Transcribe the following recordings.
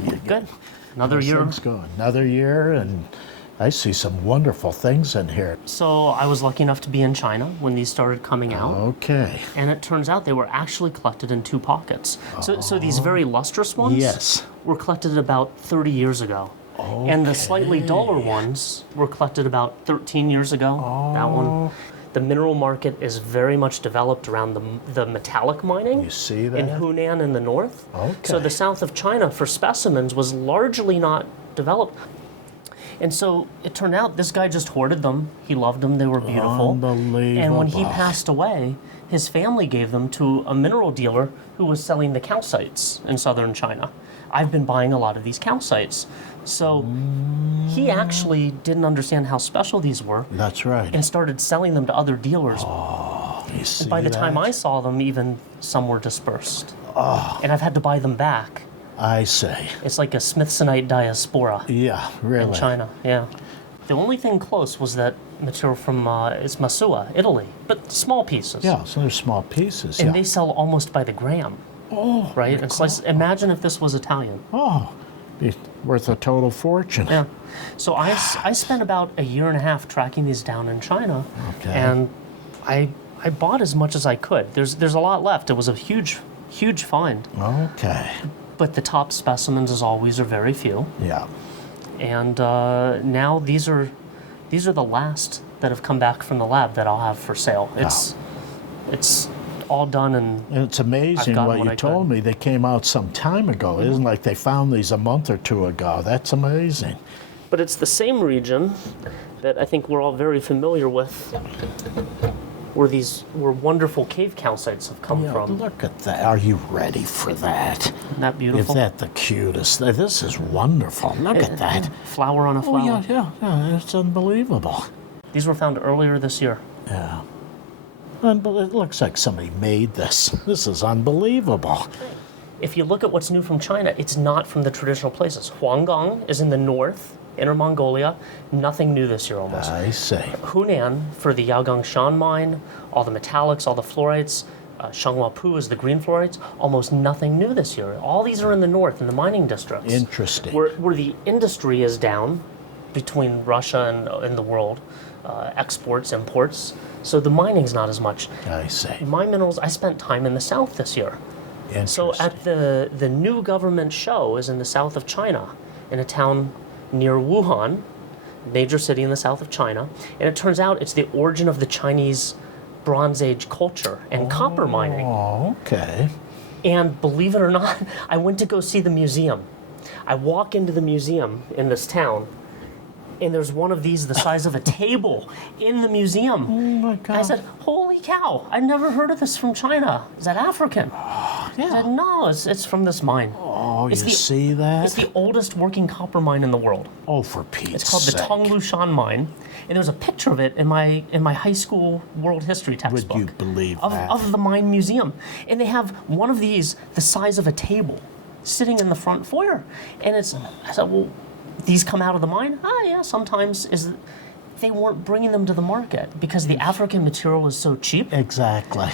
Good. Another year. Things go. Another year, and I see some wonderful things in here. So I was lucky enough to be in China when these started coming out. Okay. And it turns out they were actually collected in 2 pockets. So these very lustrous ones Yes. were collected about 30 years ago. And the slightly duller ones were collected about 13 years ago. That one. The mineral market is very much developed around the metallic mining. You see that? In Hunan in the north. Okay. So the south of China for specimens was largely not developed. And so it turned out this guy just hoarded them. He loved them. They were beautiful. Unbelievable. And when he passed away, his family gave them to a mineral dealer who was selling the calcites in southern China. I've been buying a lot of these calcites. So he actually didn't understand how special these were. That's right. And started selling them to other dealers. You see And by the time that? I saw them, even some were dispersed. And I've had to buy them back. I see. It's like a Smithsonite diaspora. Yeah, really. In China, yeah. The only thing close was that material from is Masua, Italy, but small pieces. Yeah, so they're small pieces. And yeah. they sell almost by the gram. Oh, right? It's like, imagine if this was Italian. Oh, be worth a total fortune. Yeah. So I spent about a year and a half tracking these down in China. Okay. And I bought as much as I could. There's a lot left. It was a huge find. Okay. But the top specimens, as always, are very few. Yeah. And now these are the last that have come back from the lab that I'll have for sale. It's all done, and it's amazing what you told me. They came out some time ago. It isn't like they found these a month or two ago. That's amazing. But it's the same region that I think we're all very familiar with, where wonderful cave calcites have come from. Look at that. Are you ready for that? Isn't that beautiful? Is that the cutest? This is wonderful. Look at that. Flower on a flower. Oh, yeah. It's unbelievable. These were found earlier this year. Yeah. But it looks like somebody made this. This is unbelievable. If you look at what's new from China, it's not from the traditional places. Huanggang is in the north, Inner Mongolia. Nothing new this year almost. I see. Hunan for the Yaogangshan mine, all the metallics, all the fluorites. Shanghuapu is the green fluorites. Almost nothing new this year. All these are in the north, in the mining districts. Interesting. Where the industry is down between Russia and the world. Exports, imports. So the mining's not as much. I see. My minerals, I spent time in the south this year. So Interesting. at the new government show is in the south of China, in a town near Wuhan, major city in the south of China. And it turns out it's the origin of the Chinese Bronze Age culture and copper mining. Oh, okay. And believe it or not, I went to go see the museum. I walk into the museum in this town, and there's one of these the size of a table in the museum. Oh my God. And I said, holy cow, I've never heard of this from China. Is that African? I said, no, it's from this mine. Oh, It's you the- see that? It's the oldest working copper mine in the world. Oh, for Pete's It's called the sake. Tonglushan mine. And there's a picture of it in my high school world history textbook. Would you believe that? Of the mine museum. And they have one of these the size of a table sitting in the front foyer. And I said, well, these come out of the mine? Yeah, sometimes. They weren't bringing them to the market because the African material is so cheap Exactly.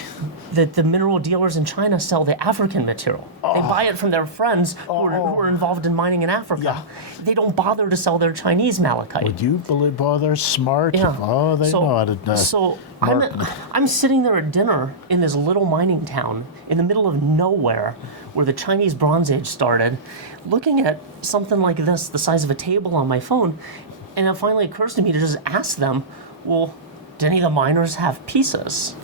that the mineral dealers in China sell the African material. They buy it from their friends who are involved in mining in Africa. Yeah. They don't bother to sell their Chinese malachite. Would you believe? Boy, they're smart. Yeah. Oh, they know how to. So market. I'm sitting there at dinner in this little mining town in the middle of nowhere where the Chinese Bronze Age started, looking at something like this, the size of a table on my phone, and it finally occurs to me to just ask them, well, do any of the miners have pieces?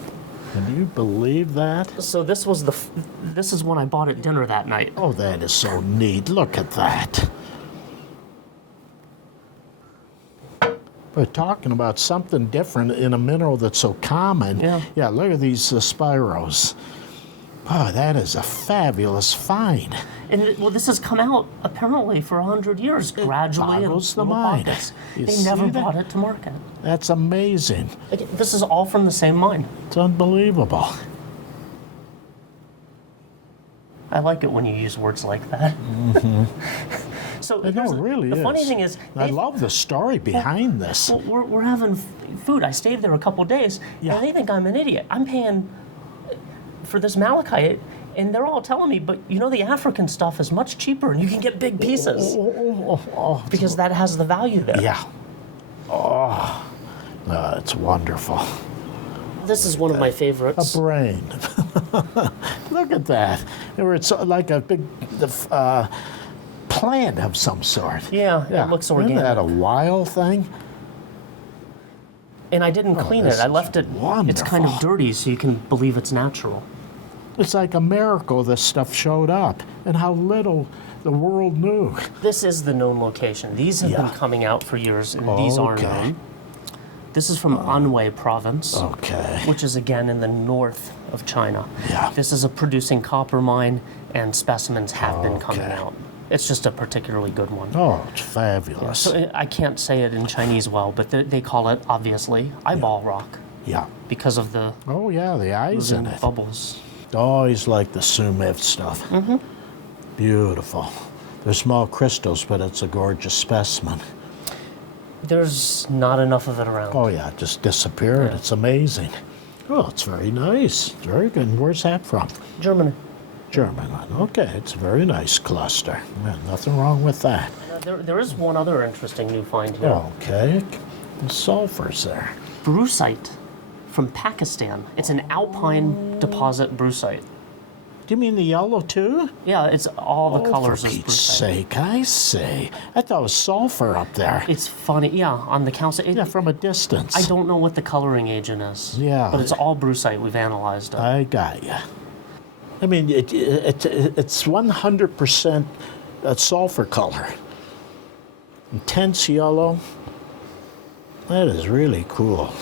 Can you believe that? So this is when I bought at dinner that night. Oh, that is so neat. Look at that. We're talking about something different in a mineral that's so common. Yeah. Look at these spiros. Oh, that is a fabulous find. And this has come out apparently for 100 years, gradually in boggles the little mind. pockets. You They see never that? brought it to market. That's amazing. Again, this is all from the same mine. It's unbelievable. I like it when you use words like that. So No, it really the is. funny thing is, I love the story behind this. well, we're having food. I stayed there a couple days, Yeah. and they think I'm an idiot. I'm paying for this malachite And they're all telling me, but you know, the African stuff is much cheaper and you can get big pieces because that has the value there. Yeah. Oh, it's wonderful. This is one of my favorites. A brain. Look at that. It's like a big plant of some sort. Yeah, it looks organic. Isn't that a wild thing? And I didn't clean it. I left it. Wonderful. It's kind of dirty, so you can believe it's natural. It's like a miracle this stuff showed up, and how little the world knew. This is the known location. These have been coming out for years, and these are known. This is from Anhui province, which is again in the north of China. Yeah. This is a producing copper mine, and specimens have been coming out. It's just a particularly good one. Oh, it's fabulous. So I can't say it in Chinese well, but they call it, obviously, eyeball rock. Yeah. Because of the the eyes in it. bubbles. Always like the Sumev stuff. Mm-hmm. Beautiful. They're small crystals, but it's a gorgeous specimen. There's not enough of it around. Oh yeah, it just disappeared. Yeah. It's amazing. Oh, it's very nice. Very good. And where's that from? Germany. German. Okay, it's a very nice cluster. Yeah, nothing wrong with that. There is one other interesting new find here. Okay. The sulfur's there. Brucite from Pakistan. It's an alpine deposit brucite. Do you mean the yellow too? Yeah, it's all the colors for is Pete's brucite. sake, I see. I thought it was sulfur up there. It's funny, on the calcite. Yeah, from a distance. I don't know what the coloring agent is. Yeah. But it's all brucite. We've analyzed it. I got you. I mean, it's 100% sulfur color. Intense yellow. That is really cool.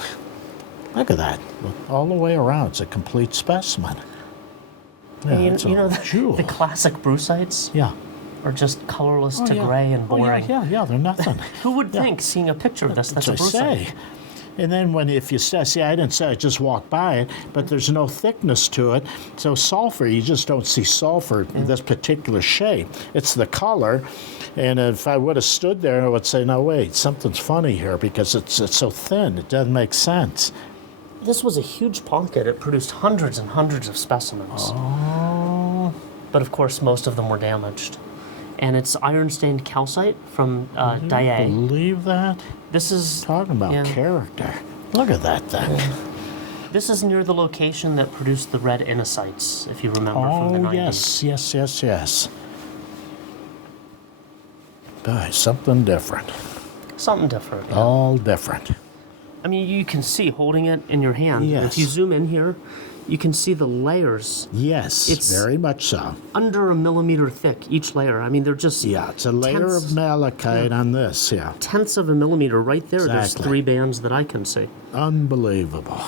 Look at that. All the way around, it's a complete specimen. Yeah, And you know, jewel. the classic brucites are just colorless to gray and boring. Yeah, they're nothing. Who would think, seeing a picture of this, that's a That's what I brucite? say. And then if you see, I didn't say I just walked by it, but there's no thickness to it. So sulfur, you just don't see sulfur in this particular shape. It's the color. And if I would have stood there, I would say, no, wait, something's funny here because it's so thin. It doesn't make sense. This was a huge pocket. It produced hundreds and hundreds of specimens. Oh. But of course, most of them were damaged. And it's iron-stained calcite from Daya. Believe that? This is Talking about character. Look at that thing. This is near the location that produced the red inicites, if you remember from the 90s. Yes. Boy, something different. Something different. Yeah. All different. I mean, you can see holding it in your hand. Yes. If you zoom in here, you can see the layers. Yes, It's very much so. Under a millimeter thick, each layer. I mean, they're just It's a layer of malachite on this, tenths of a millimeter right there. There's Exactly. 3 bands that I can see. Unbelievable.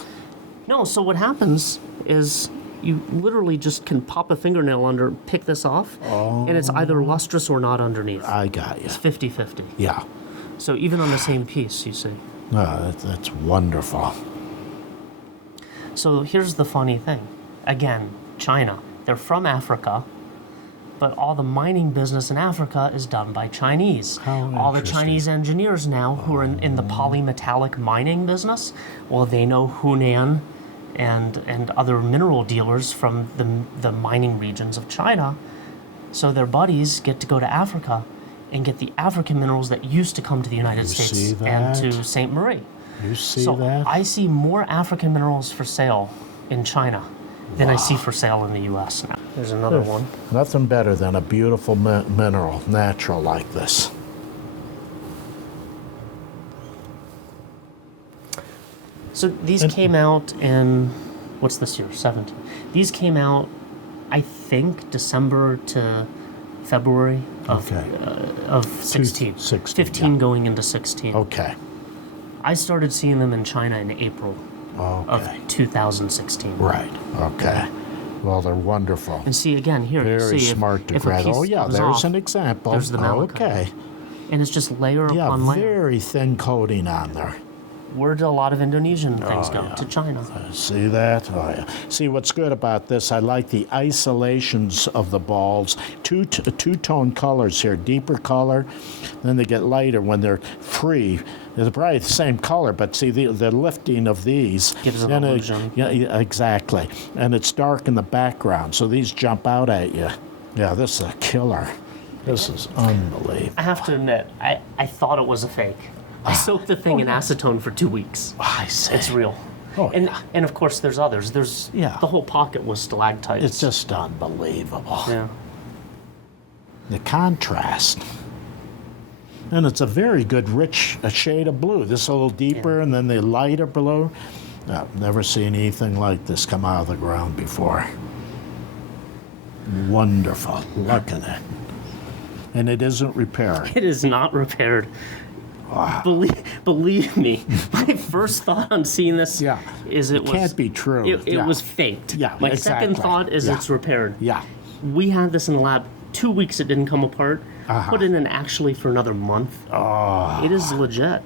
No, so what happens is you literally just can pop a fingernail under, pick this off, and it's either lustrous or not underneath. I got you. It's 50-50. Yeah. So even on the same piece, you see. No, that's wonderful. So here's the funny thing. Again, China. They're from Africa, but all the mining business in Africa is done by Chinese. How All the interesting. Chinese engineers now who are in the polymetallic mining business, well, they know Hunan and other mineral dealers from the mining regions of China. So their buddies get to go to Africa and get the African minerals that used to come to the United States see and that? to St. Marie. You see So that? I see more African minerals for sale in China than I see for sale in the U.S. now. There's another one. Nothing better than a beautiful mineral, natural like this. So these came out in, what's this year, 17? These came out, I think, December to February of 16. 16, 15 going into 16. Okay. I started seeing them in China in April of 2016. Right. Okay. Well, they're wonderful. And see, again, here, Very see, smart to if a grab. piece Oh, yeah, comes there's off, an example. there's the malachite. Okay. And it's just layer Yeah, upon layer. very thin coating on there. where do a lot of Indonesian things go? yeah. To China. See that? Oh, yeah. See, what's good about this, I like the isolations of the balls. Two-tone colors here, deeper color, then they get lighter when they're free. They're probably the same color, but see, the lifting of these Gives an and illusion. yeah, exactly. And it's dark in the background, so these jump out at you. Yeah, this is a killer. This is unbelievable. I have to admit, I thought it was a fake. I soaked the thing in acetone for 2 weeks. I see. It's real. Oh, and yeah. and of course there's others. There's Yeah. the whole pocket was stalactites. It's just unbelievable. yeah. The contrast. And it's a very good rich shade of blue. This a little deeper and then the lighter blue. I've never seen anything like this come out of the ground before. Wonderful. Look at it. And it isn't repaired. It is not repaired. Wow. Believe me, my first thought on seeing this Yeah. is it was Can't be true. It Yeah. was faked. Yeah, My second exactly. thought is Yeah. it's repaired. Yeah. We had this in the lab 2 weeks. It didn't come apart. Uh-huh. Put it in actually for another month. Oh, It is legit.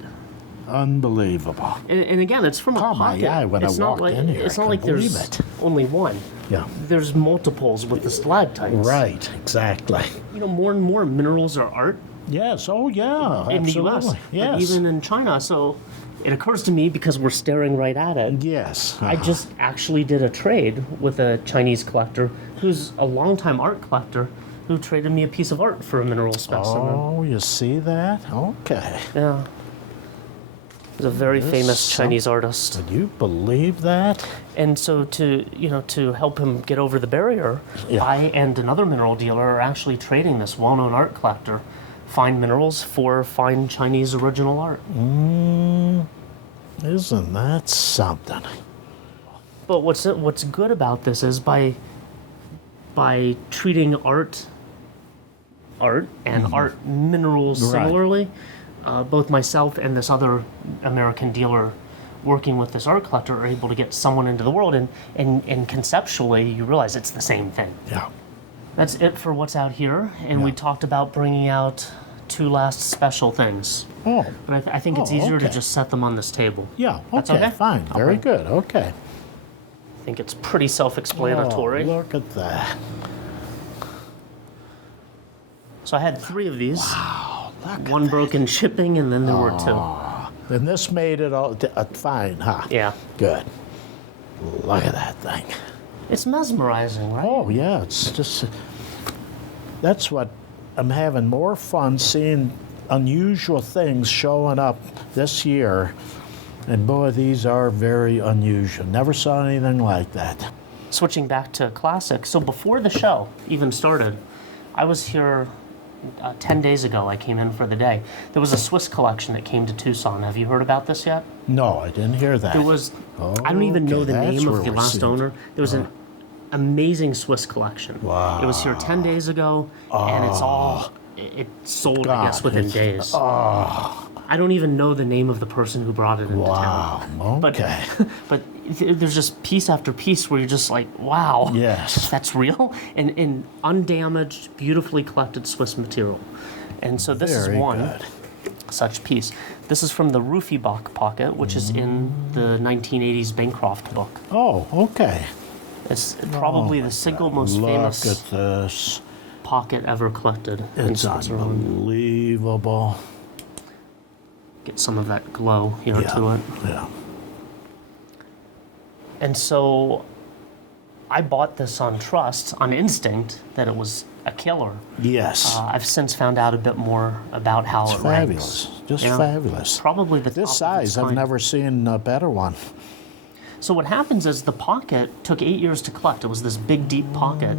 unbelievable. And again, it's from a Caught my pocket. eye when I it's not walked like in here. it's I not like couldn't believe there's it. only one. Yeah. There's multiples with the stalactites. Right, exactly. You know, more and more minerals are art Yes, oh yeah, in absolutely. the U.S. and Yes. even in China. So it occurs to me because we're staring right at it. Yes. I just actually did a trade with a Chinese collector who's a longtime art collector who traded me a piece of art for a mineral specimen. Oh, you see that? Okay. Yeah. He's a very This famous some- Chinese artist. Would you believe that? And so to help him get over the barrier, Yeah. I and another mineral dealer are actually trading this well-known art collector fine minerals for fine Chinese original art. Isn't that something? But what's good about this is by treating art and art minerals Right. similarly, both myself and this other American dealer working with this art collector are able to get someone into the world, and conceptually you realize it's the same thing. Yeah. That's it for what's out here, and we Yeah. talked about bringing out 2 last special things. Oh, But I think it's Oh, easier to okay. just set them on this table. yeah. That's Okay, okay? fine. Very Okay. good. Okay. I think it's pretty self-explanatory. Oh, look at that. So I had 3 of these. Oh, look. One broke in shipping, and then there were 2. And this made it all fine, huh? Yeah. Good. Look at that thing. It's mesmerizing, right? Oh, yeah. It's just. That's what I'm having more fun seeing unusual things showing up this year. And boy, these are very unusual. Never saw anything like that. Switching back to classic. So before the show even started, I was here 10 days ago. I came in for the day. There was a Swiss collection that came to Tucson. Have you heard about this yet? No, I didn't hear that. There was, I don't even know Okay, the that's name where of the we're last seeing- owner. There was an amazing Swiss collection. Wow. It was here 10 days ago, and it's all, it sold, I guess, God, within it's- days. I don't even know the name of the person who brought it into town. Wow. But, Okay. but there's just piece after piece where you're just like, wow, Yes. that's real? And undamaged, beautifully collected Swiss material. And so this Very is one good. such piece. This is from the Rufiebach pocket, which is in the 1980s Bancroft book. Oh, okay. It's probably the single most Look famous at this. pocket ever collected in It's Switzerland. unbelievable. Get some of that glow here to it. Yeah. And so I bought this on trust, on instinct, that it was a killer. Yes. I've since found out a bit more about how It's it fabulous. ranks. Just Yeah. fabulous. Probably the This top of its size, I've kind. never seen a better one. So what happens is the pocket took 8 years to collect. It was this big, deep pocket.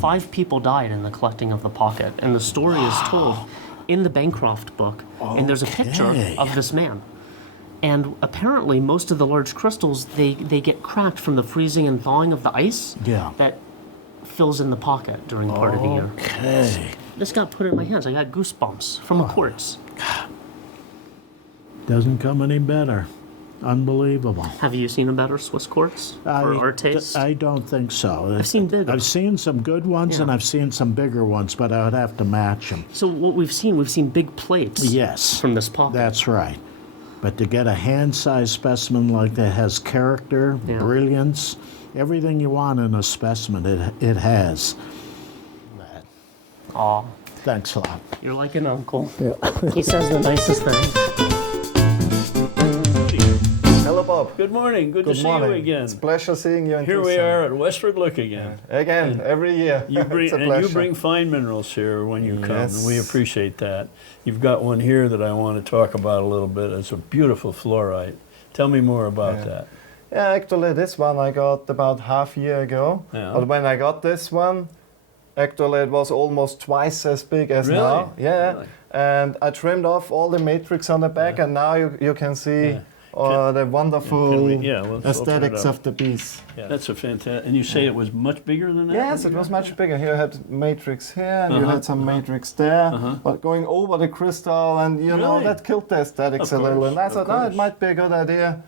5 people died in the collecting of the pocket, and the story is told in the Bancroft book. And there's a picture Okay. of this man. And apparently, most of the large crystals they get cracked from the freezing and thawing of the ice. Yeah. That fills in the pocket during part of the year. Okay. This got put in my hands. I got goosebumps from a quartz. Doesn't come any better. Unbelievable. Have you seen a better Swiss quartz for our taste? I don't think so. I've seen bigger. I've seen some good ones Yeah. and I've seen some bigger ones, but I would have to match them. So what we've seen big plates. Yes. From this pocket. That's right. But to get a hand-sized specimen like that has character, Yeah. brilliance, everything you want in a specimen, it has. Aw, Thanks a lot. you're like an uncle. He says the nicest things. Hello, Bob. Good morning. Good to Good see morning. you again. It's a pleasure seeing you in Here we Tucson. are at Westward Look again. Again, every year. You bring, it's a and pleasure. you bring fine minerals here when you come, and we Yes. appreciate that. You've got one here that I want to talk about a little bit. It's a beautiful fluorite. Tell me more about that. Yeah, actually, this one I got about half a year ago. Yeah. But when I got this one, actually it was almost twice as big as Really? now. Yeah. Really? And I trimmed off all the matrix on the back, and now you can see the wonderful Can we- yeah, let's open it aesthetics up. of the piece. That's a fantastic. And you say it was much bigger than that? Yes, it was much bigger. Here you had matrix here, and you had some matrix there, but going over the crystal, and you know, Really? that killed the aesthetics Of a little. course, And I of thought, no, course. it might be a good idea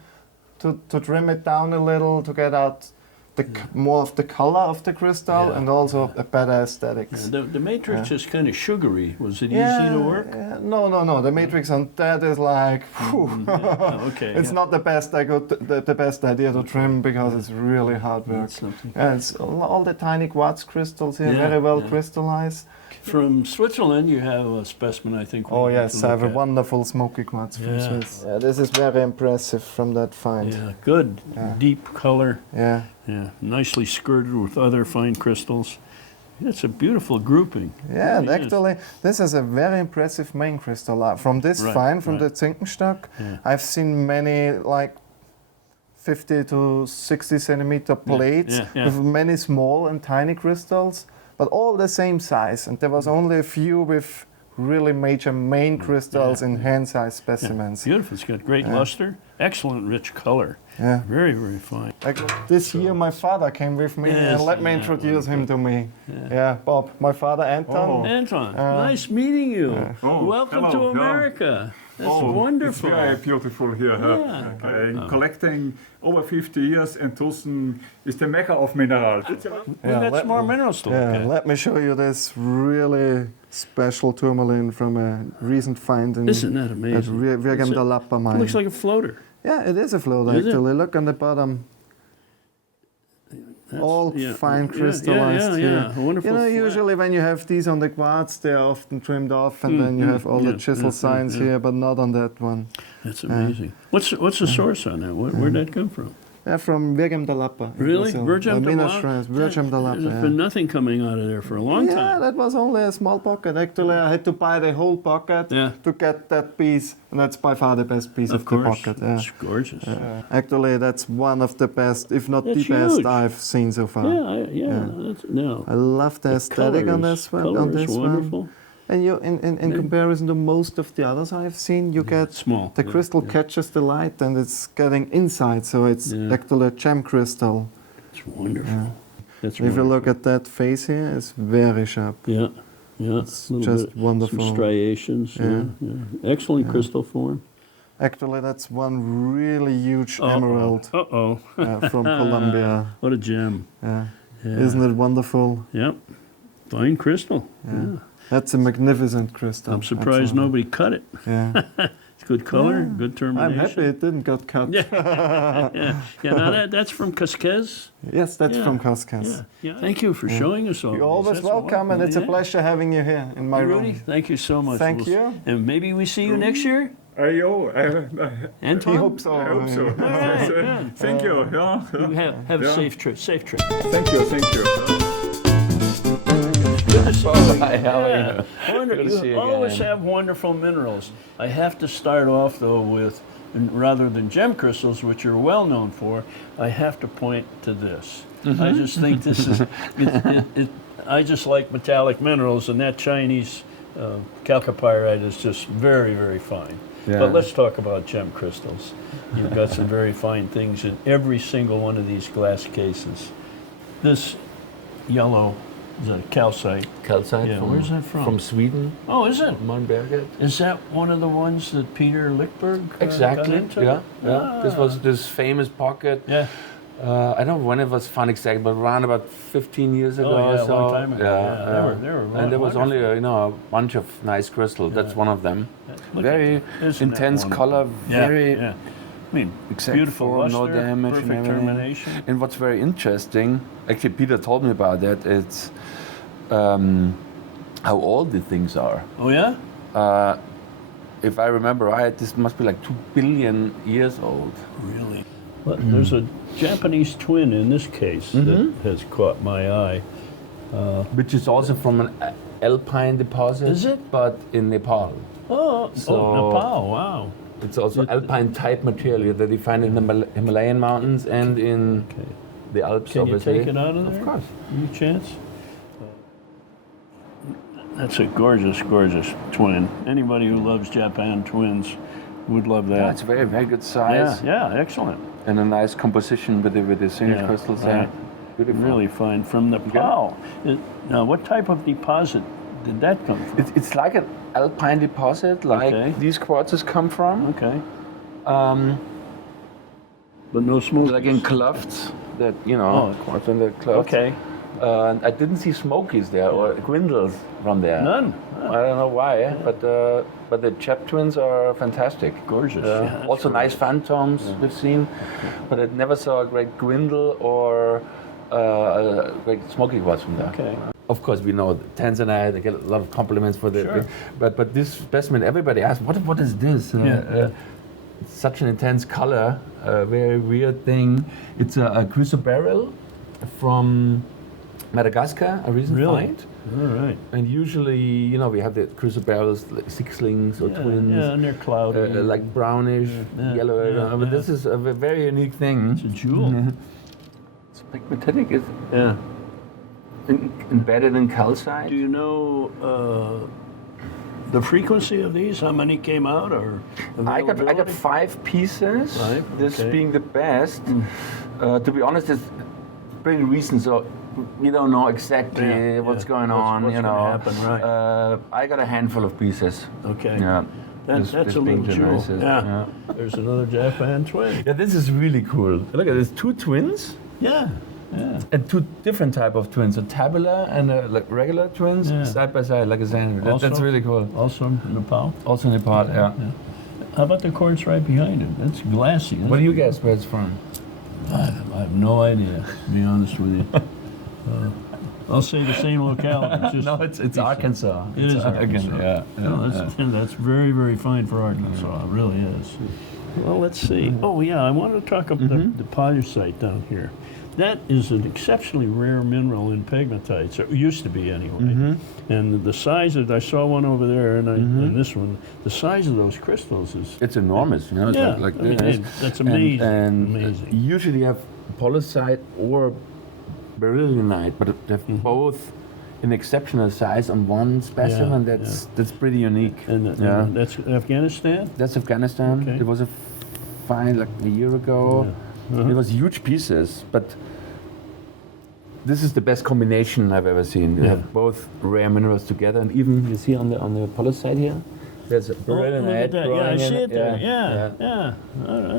to trim it down a little to get out the more of the color of the crystal Yeah. and also a better aesthetics. The matrix is kind of sugary. Was it easy to work? No. The matrix on that is like, whew. Oh, okay. It's not the best. The best idea to trim because it's really hard work. That's something. Yeah, it's all the tiny quartz crystals here, Yeah, very well yeah. crystallized. From Switzerland, you have a specimen, I think. we Oh need yes, to I have a look at. wonderful smoky quartz from Yeah. Swiss. Yeah, this is very impressive from that find. Yeah, good. Yeah. Deep color. Yeah. Yeah, nicely skirted with other fine crystals. It's a beautiful grouping. Yeah, and Really is. actually, this is a very impressive main crystal. From this Right, find, from right. the Zinkenstock, Yeah. I've seen many like 50 to 60 centimeter plates yeah. with many small and tiny crystals, but all the same size. And there was only a few with really major main crystals in hand-sized specimens. Beautiful. It's got great luster, excellent rich color. Yeah. Very, very fine. Like this year, my father came with me Yes, and let me yeah, introduce him to me. Yeah, Bob, my father Anton. Anton, nice meeting you. Welcome to hello, yeah. America. That's It's wonderful. very beautiful here. Yeah. I'm collecting over 50 years, and Tucson is the mecca of minerals. We've got some more minerals to look Yeah, at. let me show you this really special tourmaline from a recent find in Isn't that at amazing? Virgem da Lapa It mine. looks like a floater. Yeah, it is a float Is it? actually. Look on the bottom. All yeah, fine yeah, crystallized. yeah. A wonderful You know, flat. usually when you have these on the quartz, they are often trimmed off, and then you have all the chisel signs here, but not on that one. That's amazing. What's the source on that? Where'd that come from? Yeah, from Virgem da Lapa. in Really? Brazil. Virgem da Minas Lapa? Gerais, Virgem da Lapa. There's Yeah. been nothing coming out of there for a long Yeah, time. that was only a small pocket. Actually, I had to buy the whole pocket Yeah. to get that piece, and that's by far the best piece of, Of course. the pocket. Yeah. It's gorgeous. Actually, that's one of the best, if not That's the best, huge. I've seen so far. Yeah. That's, no. I love the aesthetic on this one. Color On is this wonderful. one, and you, in comparison to most of the others I've seen, you get Small. the crystal catches the light, and it's getting inside, so it's Yeah. actually a gem crystal. It's wonderful. That's If you wonderful. look at that face here, it's very sharp. Yeah. It's Little just bit, wonderful. Some striations. Yeah. Excellent crystal form. Actually, that's one really huge emerald Uh-oh. from Colombia. What a gem. Yeah. Yeah. Isn't it wonderful? Yep. Fine crystal. Yeah. That's a magnificent crystal. I'm surprised Absolutely. nobody cut it. Yeah. It's good color, good I'm termination. happy it didn't get cut. Yeah. Now that's from Casquez. Yes, that's Yeah. from Cascas. Yeah. Thank you for showing us all. You're these. always That's welcome, and it's a wonderful. pleasure having you here in my Yeah. Rudy, room. thank you so much. Thank you. And maybe we see you next year, I Anton. We hope so. hope so. Good. Thank you. Yeah. You have a Yeah. safe trip. Safe trip. Thank you. Thank you. Hi, how are Yeah. you? Wonder, Good to see you you always again. have wonderful minerals. I have to start off though with, rather than gem crystals, which you're well known for, I have to point to this. Mm-hmm. I just think this is. I just like metallic minerals, and that Chinese chalcopyrite is just very, very fine. Yeah. But let's talk about gem crystals. You've got some very fine things in every single one of these glass cases. This yellow is a calcite. Calcite Yeah, from, where's that from? From Sweden, Oh, is it? Mönberget. Is that one of the ones that Peter Lickberg got Exactly. into? Yeah, yeah. This Ah. was this famous pocket Yeah. I don't know when it was found exactly, but around about 15 years ago Oh, or yeah, so. a long time ago. Yeah, they were and there was only wonderful. a bunch of nice crystals. That's one of them. Look Very at that. Isn't that intense wonderful? color, Yeah, very yeah. I mean, exact beautiful form, no luster, damage and perfect everything. termination. And what's very interesting, actually Peter told me about that, it's how old the things are. Oh yeah? If I remember right, this must be like 2 billion years old. Really? Well, there's a Japanese twin in this case that has caught my eye. Which is also from an alpine deposit. Is it? But in Nepal. Oh, Nepal, wow. It's also alpine type material that you find in the Himalayan mountains and in Okay. the Alps, Can you obviously. take it out of there? Of course. Any chance? That's a gorgeous, gorgeous twin. Anybody who loves Japan twins would love that. Yeah, it's a very, very good size. Yeah, excellent. And a nice composition with the single crystals there. right. Beautiful. Really fine. From Nepal. Now, what type of deposit did that come from? It's like an alpine deposit, like Okay. these quartzes come from. Okay. But no smoke. Like in clouds, that, you know, Oh. quartz in the clouds. Okay. And I didn't see smokies there or gwindles from there. None. I don't know why, but the Chap twins are fantastic. Gorgeous. Yeah, that's Also nice phantoms we've seen, but I never saw a great gwindle or a great smoky quartz from there. Okay. Of course, we know Tanzanite. They get a lot of compliments for the. Sure. But this specimen, everybody asks, what is this? It's such an intense color, a very weird thing. It's a chrysoberyl from Madagascar, a recent Really? find. All right. And usually, you know, we have the chrysoberyls, like sixlings or twins, Yeah, and they're cloudy. like brownish, Yeah, yellow. yeah, But yeah. this is a very unique thing. It's a jewel. It's pegmatitic. It's Yeah. embedded in calcite. Do you know the frequency of these? How many came out, or I got availability? 5 pieces. Right, This okay. being the best. To be honest, it's pretty recent, so we don't know exactly Yeah, what's yeah. going on. What's you gonna know, happen, right. I got a handful of pieces. Okay. Yeah. That's a little jewel. Yeah. There's another Japan twin. Yeah, this is really cool. Look at this, 2 twins Yeah. Yeah. and 2 different type of twins, a tabular and a like regular twins Yeah. side by side, like a sandwich. That's Also- really cool. Also Nepal. Also Nepal, yeah. How about the quartz right behind it? That's glassy. Isn't What do it? you guess where it's from? I have no idea, to be honest with you. I'll say the same locality. It's just, No, it's Arkansas. It It's is Arkansas. Yeah. No, that's very, very fine for Arkansas. It really is. Well, let's see. Oh, yeah, I wanted to talk about the pollucite down here. That is an exceptionally rare mineral in pegmatites. It used to be, anyway. And the size of, I saw one over there, and this one, the size of those crystals is... It's enormous, you know. It's Yeah, like I mean, this. that's amazing, And amazing. usually you have polysite or beryllianite, but they have both an exceptional size on one specimen. Yeah, That's pretty unique. And yeah. that's Afghanistan? That's Afghanistan. Okay. It was a find like a year ago. Yeah. It was huge pieces, but this is the best combination I've ever seen. You Yeah. have both rare minerals together, and even you see on the polysite here, there's a Oh, look at beryllianite that. Yeah, growing I see in it there. Yeah.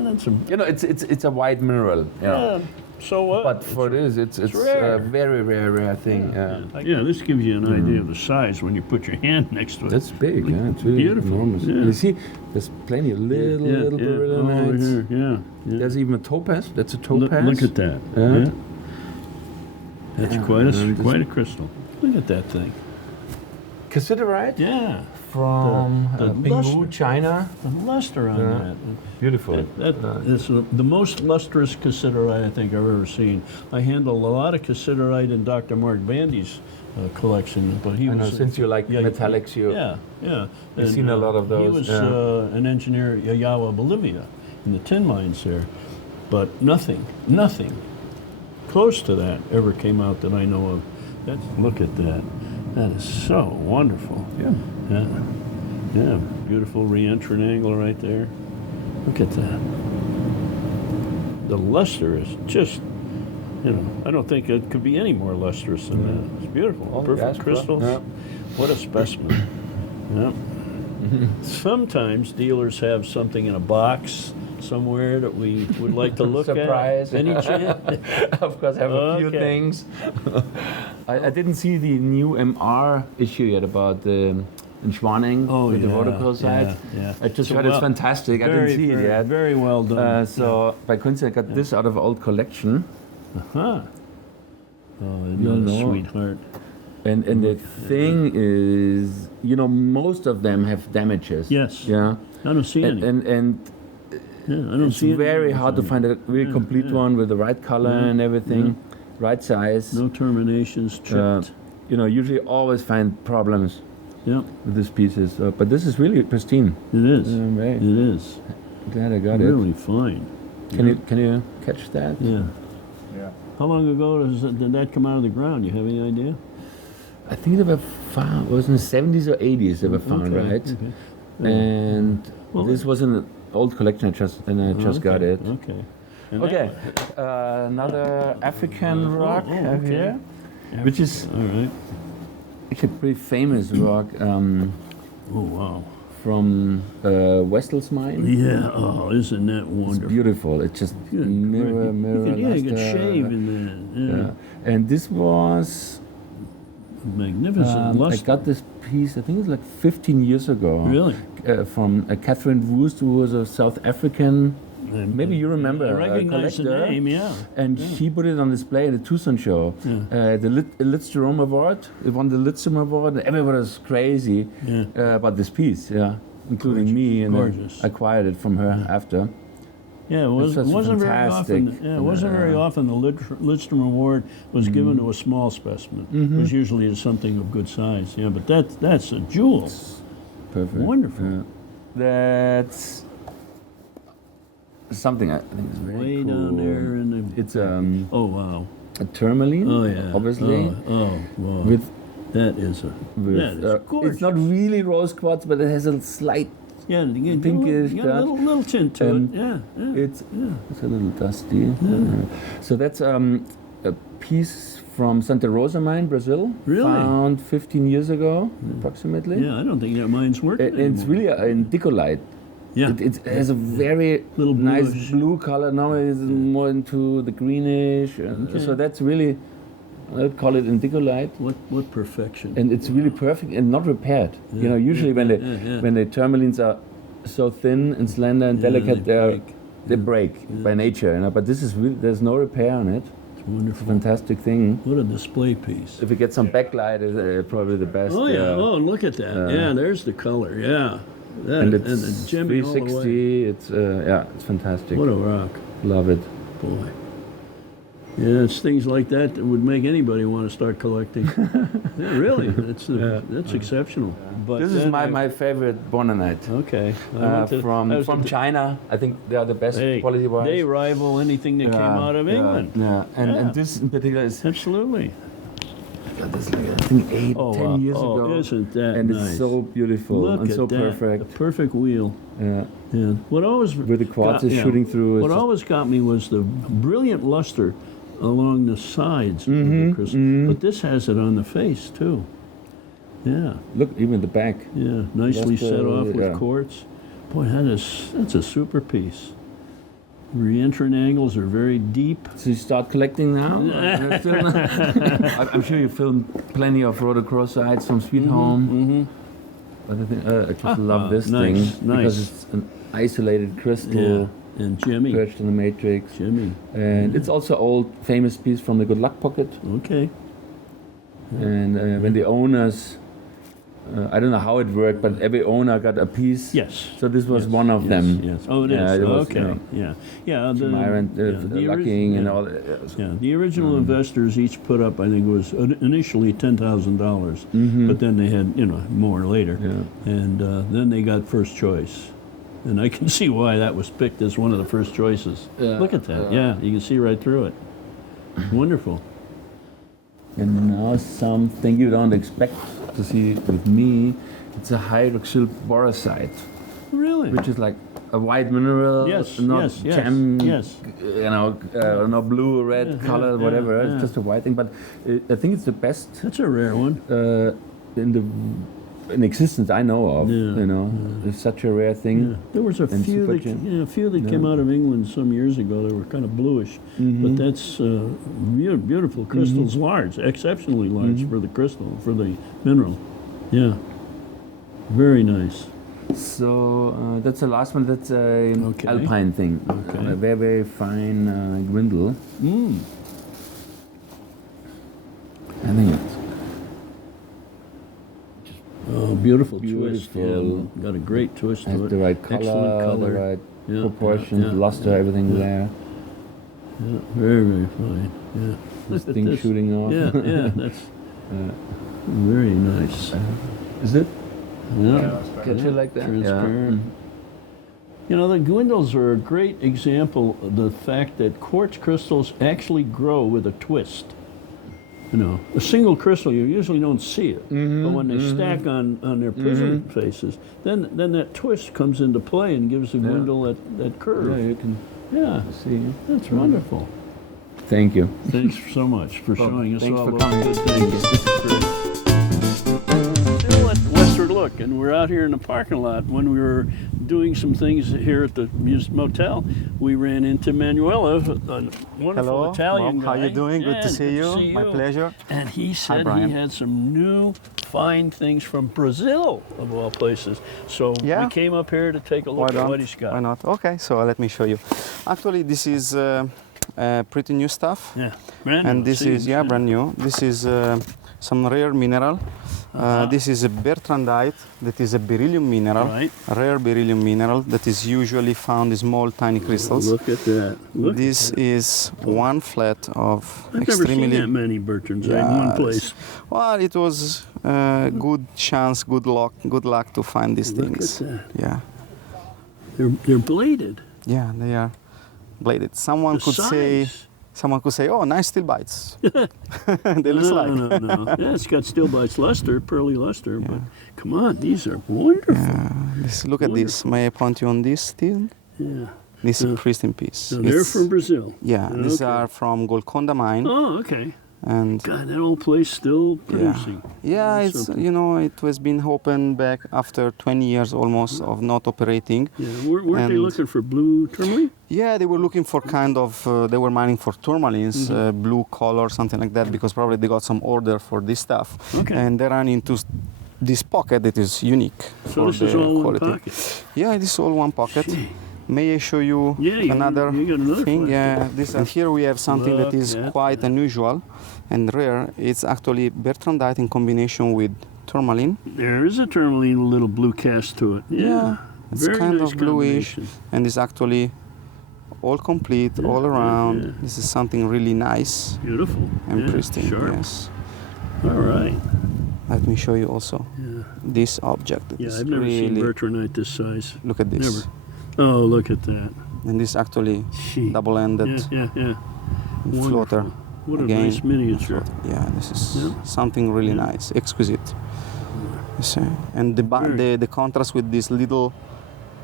That's a... You know, it's a white mineral. You know. Yeah. So what? But for this, it's rare. a very rare thing. Yeah. Yeah, this gives you an idea of the size when you put your hand next to it. That's big. Yeah, it's really Beautiful, enormous. yeah. You see, there's plenty of little Over beryllianites. here, yeah. There's even a topaz. That's a topaz. Look at that. Yeah. Yeah. That's quite a crystal. Look at that thing. Cassiterite Yeah. from The Pingwu, luster. China. The luster on that. Beautiful. That is the most lustrous cassiterite I think I've ever seen. I handle a lot of cassiterite in Dr. Mark Vandy's collection, but he I know, was since you like metallics, you yeah. you've And, seen a lot of He those. was yeah. an engineer at Yayawa, Bolivia, in the tin mines there, but nothing close to that ever came out that I know of. Look at that. That is so wonderful. Yeah. Beautiful re-entrant angle right there. Look at that. The luster is just, I don't think it could be any more lustrous than that. It's beautiful. Oh, Perfect yes, crystals. yeah. What a specimen. Yeah. Sometimes dealers have something in a box, somewhere that we would like to look Surprise. at? Any chance? Of course, I have a few Okay. things. I didn't see the new MR issue yet about the Schwanning with the Rhodo side. yeah. I just So heard it's fantastic. I didn't see it yet. Very well done. So by coincidence, I got this out of old collection. Huh. Oh, isn't You that a know. sweetheart? And the thing is, you know, most of them have damages. Yes. Yeah. I don't see any. And Yeah, I don't it's see any. very hard to find a really complete one with the right color and everything, right size. No terminations, tripped. You know, usually always find problems Yeah, with these pieces. But this is really pristine. it is. Right. It is. Glad I got Really fine. it. Can you catch that? Yeah. Yeah. How long ago did that come out of the ground? You have any idea? I think they were found. It was in the 70s or 80s they were found, Okay, right? okay. And Well, this was an old collection. I just got it. Okay. And Okay, another African rock I have okay. here, which is All right. actually a pretty famous rock Oh, wow. from Westel's mine. Yeah. Oh, isn't that It's wonderful? beautiful. It's just Good mirror, grief. mirror, You could luster. shave in there. Yeah. Yeah. And this was Magnificent I luster. got this piece. I think it's like 15 years ago. Really? From Catherine Woost, who was a South African. Maybe you remember. I recognize the collector. name, yeah. And she put it on display at the Tucson show. The Lidstrom Award. It won the Lidstrom Award, and everybody was crazy Yeah. about this piece, including me. And Gorgeous. I acquired it from her after. Yeah, It's just wasn't very often. fantastic. Yeah, it wasn't very often the Lidstrom Award was given to a small specimen. It was usually something of good size. Yeah, but that's a jewel. Perfect. Wonderful. Yeah. That's something I think is very Way cool. down there in the. It's Oh wow. a tourmaline, Oh yeah. obviously, Oh wow. with that is a. with that is gorgeous. it's not really rose quartz, but it has a slight. Yeah, you get pinkish a little tint to and it. Yeah. It's a little dusty. So that's a piece from Santa Rosa mine, Brazil. Really? Found 15 years ago, approximately. Yeah, I don't think that mine's working. It's anymore. really an indicolite. Yeah. It has a very Little nice bluish. blue color. Now it's more into the greenish. So that's really, I'd call it indicolite. What perfection. And it's really perfect and not repaired. You know, usually when the tourmalines are so thin and slender and delicate, they break by nature. You know, but this is really, there's no repair on it. It's It's a wonderful. fantastic thing. What a display piece. If we get some backlight, it's probably the best. Oh yeah. Oh, look at that. Yeah, there's the color. Yeah. That, And and it's the Jimmy all the way. 360. It's it's fantastic. What a rock, Love it. boy. Yeah, it's things like that that would make anybody want to start collecting. Yeah, really, that's exceptional. But This is then my favorite Bonanite. Okay. I went to- I was From to- China. I think they are the best Hey, quality wise. they rival anything that came out of England. Yeah, Yeah. and this in particular is Absolutely. this like I think 8, Oh, 10 wow. years Oh, ago. isn't that and nice? it's so beautiful Look and at so that. perfect. The perfect wheel. Yeah. Yeah. What always With the quartz is shooting through. What It's just- always got me was the brilliant luster along the sides of Mm-hmm, the crystal. But this has it on the face too. Yeah. Look, even the back. Yeah. Nicely Luster, set off with yeah. quartz. Boy, that's a super piece. Re-entrant angles are very deep. So you start collecting now? I'm sure you filmed plenty of Rhodo sites from Sweet Home. But I think I just love this nice, thing nice. because it's an isolated crystal Yeah. And Jimmy. perched in the matrix. Jimmy. And it's also old famous piece from the Good Luck Pocket. Okay. And when the owners, I don't know how it worked, but every owner got a piece. Yes. So this was Yes, one of yes, them. Yes. Oh, it is. Yeah, it was, Okay. you know, Yeah. Yeah. Jim Iron, the lucking and yeah. all. Yeah, the original investors each put up, I think it was initially $10,000, but then they had, more later. Yeah. And then they got first choice. And I can see why that was picked as one of the first choices. Yeah, Look at that. Yeah, you can see right through it. Wonderful. And now something you don't expect to see with me. It's a hydroxyl borosite, Really? which is like a white mineral, Yes, not yes, yes, gem, yes. no blue, red color, yeah, whatever. yeah. It's just a white thing. But I think it's the best That's a rare one. in the in existence I know of. Yeah. You know, it's such a rare thing. Yeah. There was a And few super that, gem. yeah, a few that came out of England some years ago. They were kind of bluish, but that's beautiful crystals, large, exceptionally large for the crystal, for the mineral. Yeah, very nice. So that's the last one. That's a Okay. alpine thing. Okay. A very, very fine gwindle. I think it's Beautiful twist. Beautiful. Yeah, got a great twist has to it. the right color, Excellent color. the right Yeah, proportions, yeah, luster, everything there. Yeah, very, very fine. Yeah. This Look at thing this. shooting off. Yeah, yeah, that's very nice. Is it? Yeah. Catch it like that? Transparent. You know, the gwindles are a great example of the fact that quartz crystals actually grow with a twist. You know, a single crystal, you usually don't see it. But when they stack on their prism faces, then that twist comes into play and gives the gwindle that curve. Yeah, you can Yeah, see. that's wonderful. Thank you. Thanks so much for showing us thanks all for those coming. good things. This is great. Still at Westward Look, and we're out here in the parking lot. When we were doing some things here at the motel, we ran into Manuela, a wonderful Hello, Italian Bob. guy. How you doing? Good to see you. My pleasure. And he said Brian. he had some new fine things from Brazil, of all places. So Yeah. we came up here to take a Why look at not? what he's got. Why not? Okay, so let me show you. Actually, this is pretty new stuff. Yeah, brand And new, this see? is, yeah, brand new. This is some rare mineral. This is a bertrandite, that is a beryllium mineral, Right. a rare beryllium mineral that is usually found in small, tiny crystals. Look at that. Look This is one flat of I've never seen extremely. that many Bertrands in one Yes. place. Well, it was good chance, good luck to find these Look things. at that. Yeah. They're bladed. Yeah, they are bladed. Someone The could say, "Oh, nice steel bites." They look like. No. Yeah, it's got steel bites luster, pearly luster, but come on, these are wonderful. Look at this. May I point you on this steel? Yeah. This is a pristine piece. So they're It's- from Brazil. Yeah, these Okay. are from Golconda mine, Oh, okay. and God, that old place still producing. yeah, That's it's something. it was been opened back after 20 years almost of not operating. Yeah, weren't they and- looking for blue tourmaline? Yeah, they were looking for kind of, they were mining for tourmalines, blue color, something like that, because probably they got some order for this stuff. Okay. And they ran into this pocket that is unique So for this the is all quality. one pocket. Yeah, this is all one pocket. May I show you Yeah, you another got another thing? flat. Yeah, this and here we have something that Look is at quite unusual and rare. It's actually bertrandite in combination with tourmaline. There is a tourmaline with a little blue cast to it. Yeah. It's Very kind nice of bluish, combination. and it's actually all complete, all around. yeah. This is something really nice Beautiful. and Yeah, pristine. sharp. Yes. All right. Let me show you also Yeah. this object. That Yeah, is I've never seen really, Bertrandite this size. look at this. Never. Oh, look at that. And this actually Gee. double-ended Yeah. floater. Wonderful. What a Again, nice miniature. Yeah, this is Yeah. something really nice, exquisite. You see? And the contrast with these little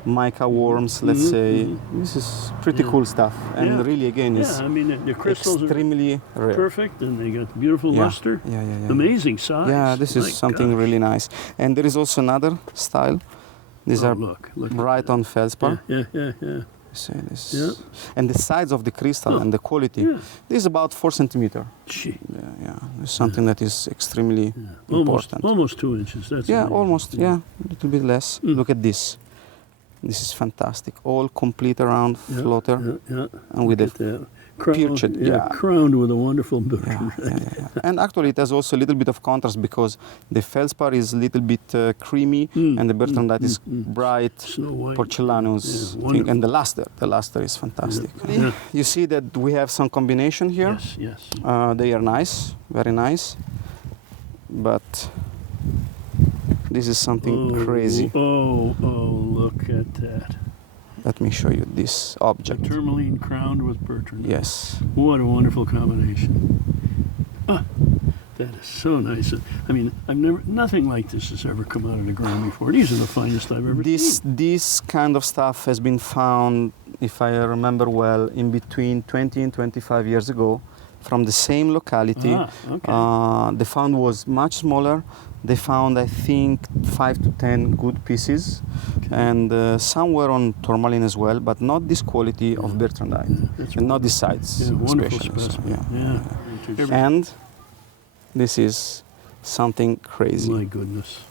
mica worms, let's say, this is pretty cool stuff. And Yeah. really, again, it's Yeah, I mean, the crystals are extremely rare. perfect, and they got beautiful Yeah. luster. Yeah. Amazing size. Yeah, this is My something gosh. really nice. And there is also another style. These Oh, are look at bright on feldspar. Yeah. You see this? Yeah. And the size of the crystal and the quality. Yeah. This is about 4 centimeter. Gee. Yeah. It's something that is extremely important. Almost 2 inches. That's Yeah, amazing. almost. Yeah, a little bit less. Look at this. This is fantastic. All complete around floater, Yeah. and with Look a at that. Crowned, Purchased, yeah. crowned with a wonderful Bertrand. And actually, it has also a little bit of contrast because the feldspar is a little bit creamy, and the bertrandite is bright, Snow white. porcellanous Yeah, thing, and the luster is fantastic. Yeah. You see that we have some combination here. Yes. They are nice, very nice, but this is something crazy. Oh, look at that. Let me show you this object. Tourmaline crowned with Bertrand. Yes. What a wonderful combination. Ah, that is so nice. I mean, nothing like this has ever come out of the ground before. These are the finest I've ever seen. This kind of stuff has been found, if I remember well, in between 20 and 25 years ago from the same locality. okay. The found was much smaller. They found, I think, 5 to 10 good pieces, and some were on tourmaline as well, but not this quality of Bertrandite, and not this size, Yeah, wonderful especially. So, specimen. Yeah. And this is something crazy. My goodness.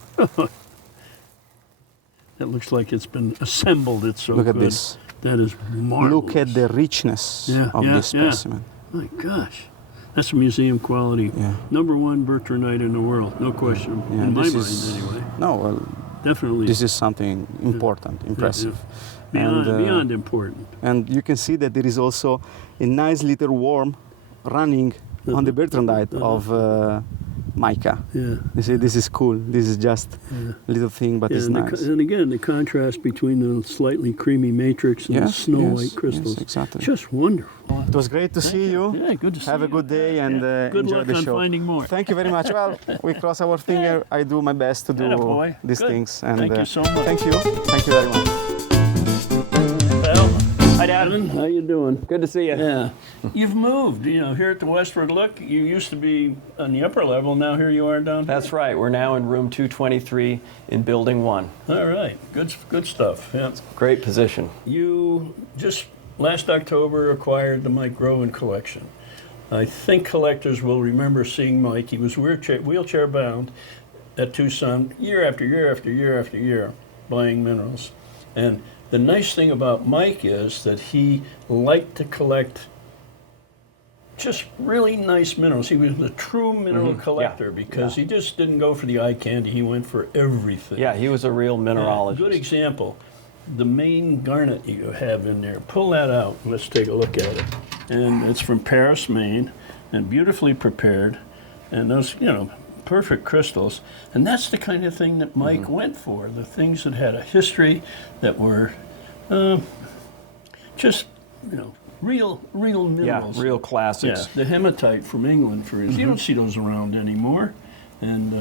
That looks like it's been assembled. It's so Look good. at this. That is marvelous. Look at the richness of this specimen. My gosh. That's a museum quality. Yeah. Number one Bertrandite in the world, no question. Yeah, in my this mind, is- anyway. No, well, Definitely. this is something important, impressive. Beyond, And, beyond important. And you can see that there is also a nice little worm running on the Bertrandite of mica. Yeah. You see, this is cool. This is just a little thing, but Yeah, it's and, nice. and again, the contrast between the slightly creamy matrix and the Yes, snow yes, white crystals. yes, exactly. Just wonderful. It was great to see you. Yeah, good to see Have you. a good day and Good enjoy luck the on show. finding more. Thank you very much. Well, we cross our finger. I do my best to do Attaboy. these Good. things. And Thank you so much. Thank you. Thank you very much. Well, hi, Dad. How you doing? Good to see you. Yeah. You've moved, you know, here at the Westward. Look, you used to be on the upper level. Now here you are down here. That's right. We're now in room 223 in building 1. All right. Good stuff. Yeah. Great position. You just last October acquired the Mike Groen collection. I think collectors will remember seeing Mike. He was wheelchair bound at Tucson year after year after year after year buying minerals. And the nice thing about Mike is that he liked to collect just really nice minerals. He was a true mineral collector because he just didn't go for the eye candy. He went for everything. Yeah, he was a real mineralogist. Good example. The main garnet you have in there, pull that out. Let's take a look at it. And it's from Paris, Maine, and beautifully prepared. And those, you know, perfect crystals. And that's the kind of thing that Mike went for. The things that had a history, that were just, you know, real Yeah, minerals. real Yeah, classics. the hematite from England, for instance. You don't see those around anymore. And,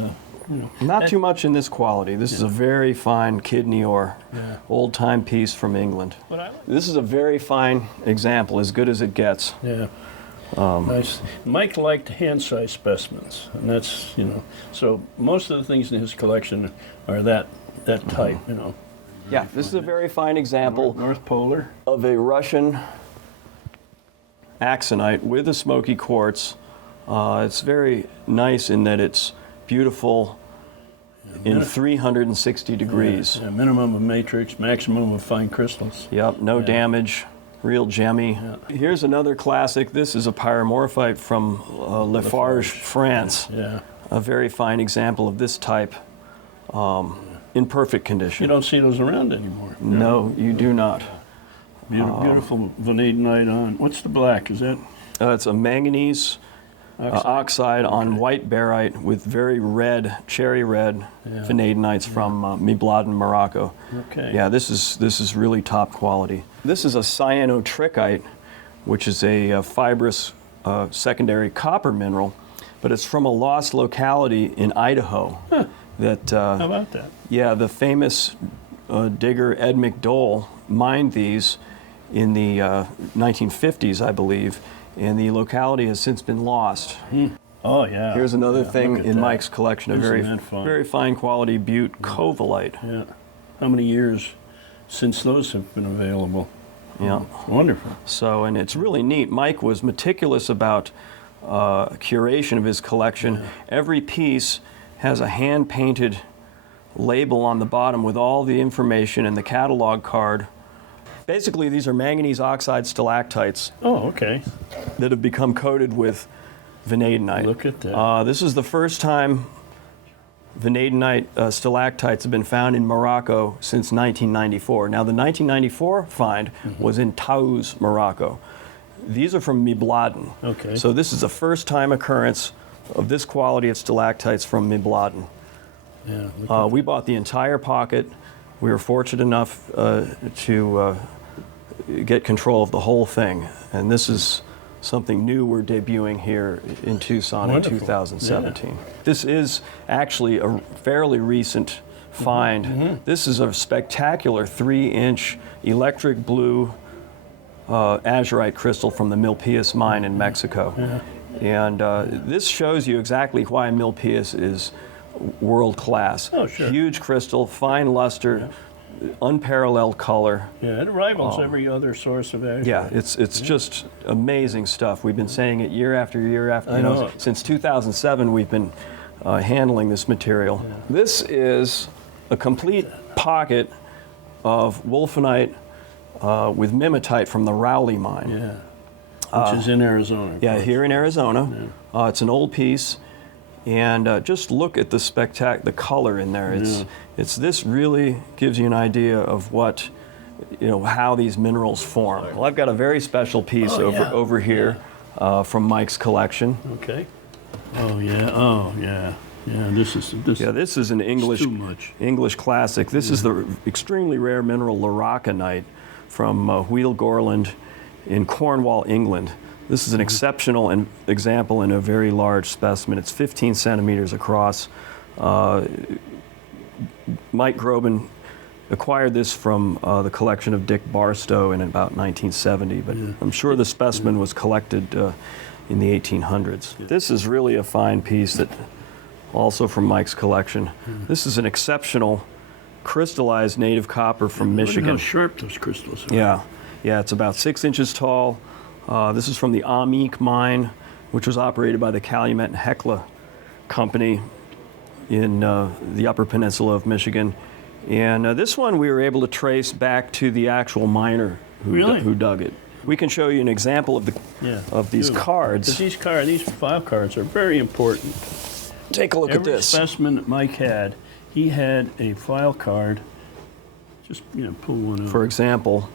you know, Not too much in this quality. This is a very fine kidney ore, Yeah. old time piece from England. but I like This is a very fine example, as good as it gets. Yeah. Nice. Mike liked hand-sized specimens, and that's, you know, so most of the things in his collection are that type, you know. Yeah, this is a very fine example North Polar. of a Russian axonite with a smoky quartz. It's very nice in that it's beautiful in 360 degrees. Yeah, minimum of matrix, maximum of fine crystals. Yep, no damage, real gemmy. Here's another classic. This is a pyromorphite from Lafarge, France. Yeah. A very fine example of this type in perfect condition. You don't see those around anymore. No, you do not. Beautiful vanadinite on. What's the black? Is that It's a manganese oxide on white barite with very red, cherry red vanadinites from Mibladen, Morocco. okay? Yeah, this is really top quality. This is a cyanotrichite, which is a fibrous secondary copper mineral, but it's from a lost locality in Idaho. That How about that? yeah, the famous digger Ed McDowell mined these in the 1950s, I believe, and the locality has since been lost. Oh yeah. Here's another Yeah, thing look at in that. Mike's collection, a Isn't very, that fun? very fine quality butte covalite. Yeah. How many years since those have been available? Yeah. Wonderful. So, and it's really neat. Mike was meticulous about curation of his collection. Every piece has a hand-painted label on the bottom with all the information and the catalog card. Basically, these are manganese oxide stalactites Oh, okay. that have become coated with vanadinite. Look at that. This is the first time vanadinite stalactites have been found in Morocco since 1994. Now, the 1994 find was in Taouz, Morocco. These are from Mibladen. Okay. So this is the first time occurrence of this quality of stalactites from Mibladen. Yeah. Look We bought the entire pocket. We were fortunate enough to get control of the whole thing. And this is something new we're debuting here in Tucson Wonderful. in 2017. This is actually a fairly recent find. This is a spectacular 3-inch electric blue azurite crystal from the Milpias mine in Mexico. And this shows you exactly why Milpias is world class. Oh, sure. Huge crystal, fine luster, unparalleled color. Yeah, it rivals every other source of Aisha. Yeah, it's just amazing stuff. We've been saying it year after year after, I know. since 2007 we've been handling this material. Yeah. This is a complete pocket of wolfenite with mimetite from the Rowley mine. Yeah, which is in Arizona. of Yeah, course. here in Arizona. It's an old piece, and just look at the color in there. This really gives you an idea of what, how these minerals form. Well, I've got a very special piece over here from Mike's collection. Okay. Oh yeah. Oh yeah. Yeah. This is an English classic. This is the extremely rare mineral Laracanite from Wheelgorland in Cornwall, England. This is an exceptional example in a very large specimen. It's 15 centimeters across. Mike Groban acquired this from the collection of Dick Barstow in about 1970, but I'm sure the specimen was collected in the 1800s. This is really a fine piece that also from Mike's collection. This is an exceptional crystallized native copper from Michigan. Look how sharp those crystals are. Yeah, it's about 6 inches tall. This is from the Amik mine, which was operated by the Calumet and Hecla Company in the Upper Peninsula of Michigan. And this one we were able to trace back to the actual miner who dug it. We can show you an example of these cards. These file cards are very important. Take a look at this. Every specimen that Mike had, he had a file card. Just pull one out. For example.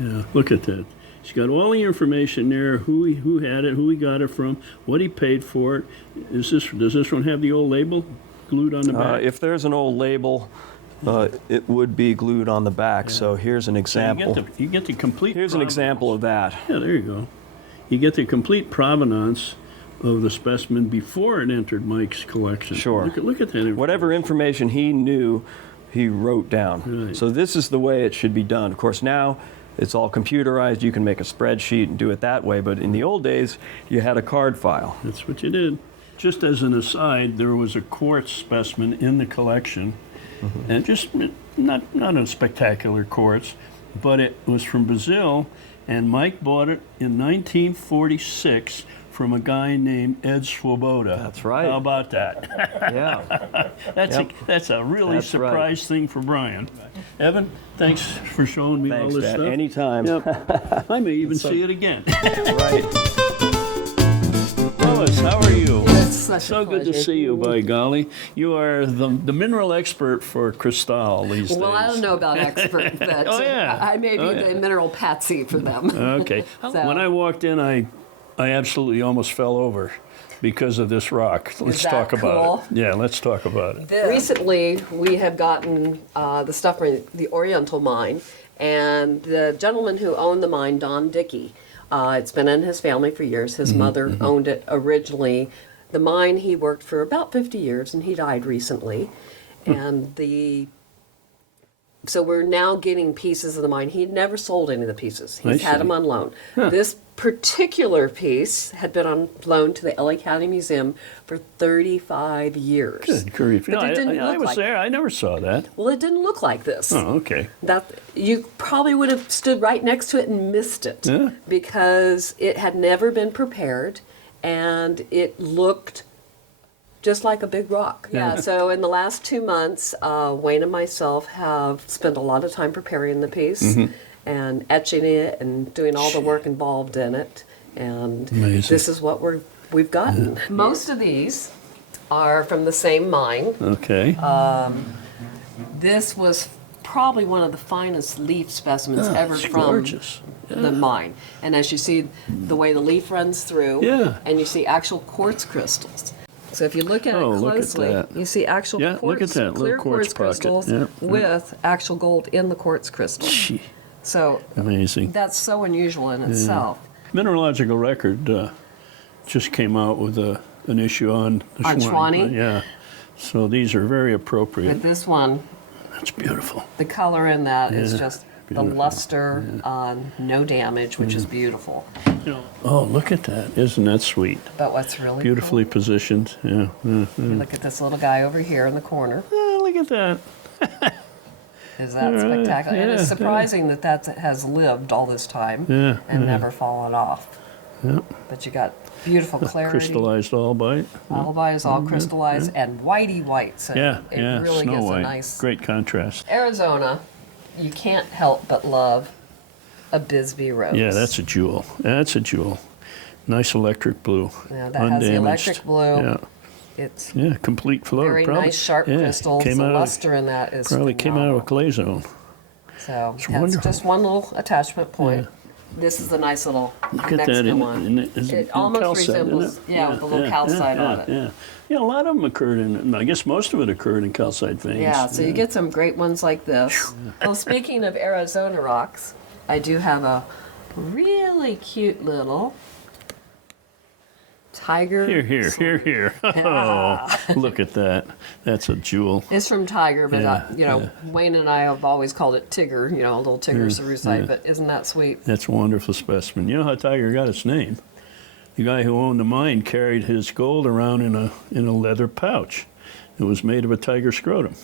Yeah, look at that. He's got all the information there, who had it, who he got it from, what he paid for it. Does this one have the old label glued on the back? If there's an old label, it would be glued on the back. Yeah. So here's an example. So you get the complete Here's provenance. An example of that. Yeah, there you go. You get the complete provenance of the specimen before it entered Mike's collection. Sure. Look at that. Whatever information he knew, he wrote down. Right. So this is the way it should be done. Of course, now it's all computerized. You can make a spreadsheet and do it that way. But in the old days, you had a card file. That's what you did. Just as an aside, there was a quartz specimen in the collection, and just not a spectacular quartz, but it was from Brazil, and Mike bought it in 1946 from a guy named Ed Swoboda. That's right. How about that? Yeah. That's a really surprise thing for Brian. Evan, thanks for showing me all this Dad. stuff. Anytime. Yep. I may even see it again. Right. Lois, how are you? It's such So a good to pleasure. see you, by golly. You are the mineral expert for Cristal these days. Well, I don't know about expert, but Oh, yeah. I may be the mineral patsy for them. Okay. So- When I walked in, I absolutely almost fell over because of this rock. Let's that talk about cool? it. Yeah, let's talk about it. Recently, we have gotten the stuff from the Oriental mine, and the gentleman who owned the mine, Don Dickey, it's been in his family for years. His mother owned it originally. The mine, he worked for about 50 years, and he died recently. And so we're now getting pieces of the mine. He'd never sold any of the pieces. I He's had see. them on loan. This particular piece had been on loan to the LA County Museum for 35 years. Good grief. But No, it didn't I look was like there. I never saw that. Well, it didn't look like this. Oh, okay. That you probably would have stood right next to it and missed it Yeah. because it had never been prepared and it looked just like a big rock. Yeah, so in the last 2 months, Wayne and myself have spent a lot of time preparing the piece and etching it and doing all the work involved in it. And Amazing. this is what we've gotten. Most of these are from the same mine. Okay. This was probably one of the finest leaf specimens ever it's from gorgeous. the mine. And as you see the way the leaf runs through, Yeah. and you see actual quartz crystals. So if you look at Oh, it look at clearly, that. you see actual Yeah, quartz, look at that, clear little quartz pocket. crystals Yeah. with actual gold in the quartz crystal. Gee, So amazing. that's so unusual in itself. Mineralogical Record just came out with an issue on the On Schwanni. Schwanni? Yeah. So these are very appropriate. But this one, That's beautiful. the color in that is just the luster, no damage, which is beautiful. Oh, look at that. Isn't that sweet? But what's really Beautifully positioned. Yeah. Look at this little guy over here in the corner. Look at that. Is that spectacular? And it's surprising that that has lived all this time and never fallen off. Yeah. But you got beautiful clarity. Crystallized albite. Albite is all crystallized and whitey white, so it really Snow gives white. a nice. Great contrast. Arizona, you can't help but love a Bisbee rose. Yeah, that's a jewel. That's a jewel. Nice electric blue. Yeah, that has the electric blue. Yeah. It's Complete flow. very nice sharp crystals. The luster in that is probably came out of a clay zone. So It's that's wonderful. just one little attachment point. This is a nice little Look at Mexican that. one. It almost resembles, with the little calcite on it. Yeah, a lot of them occurred in, I guess most of it occurred in calcite veins. Yeah, so you get some great ones like this. Well, speaking of Arizona rocks, I do have a really cute little tiger. Here. Oh, look at that. That's a jewel. It's from Tiger, but Wayne and I have always called it Tigger, a little Tigger cerussite, but isn't that sweet? That's a wonderful specimen. You know how Tiger got its name? The guy who owned the mine carried his gold around in a leather pouch. It was made of a tiger scrotum.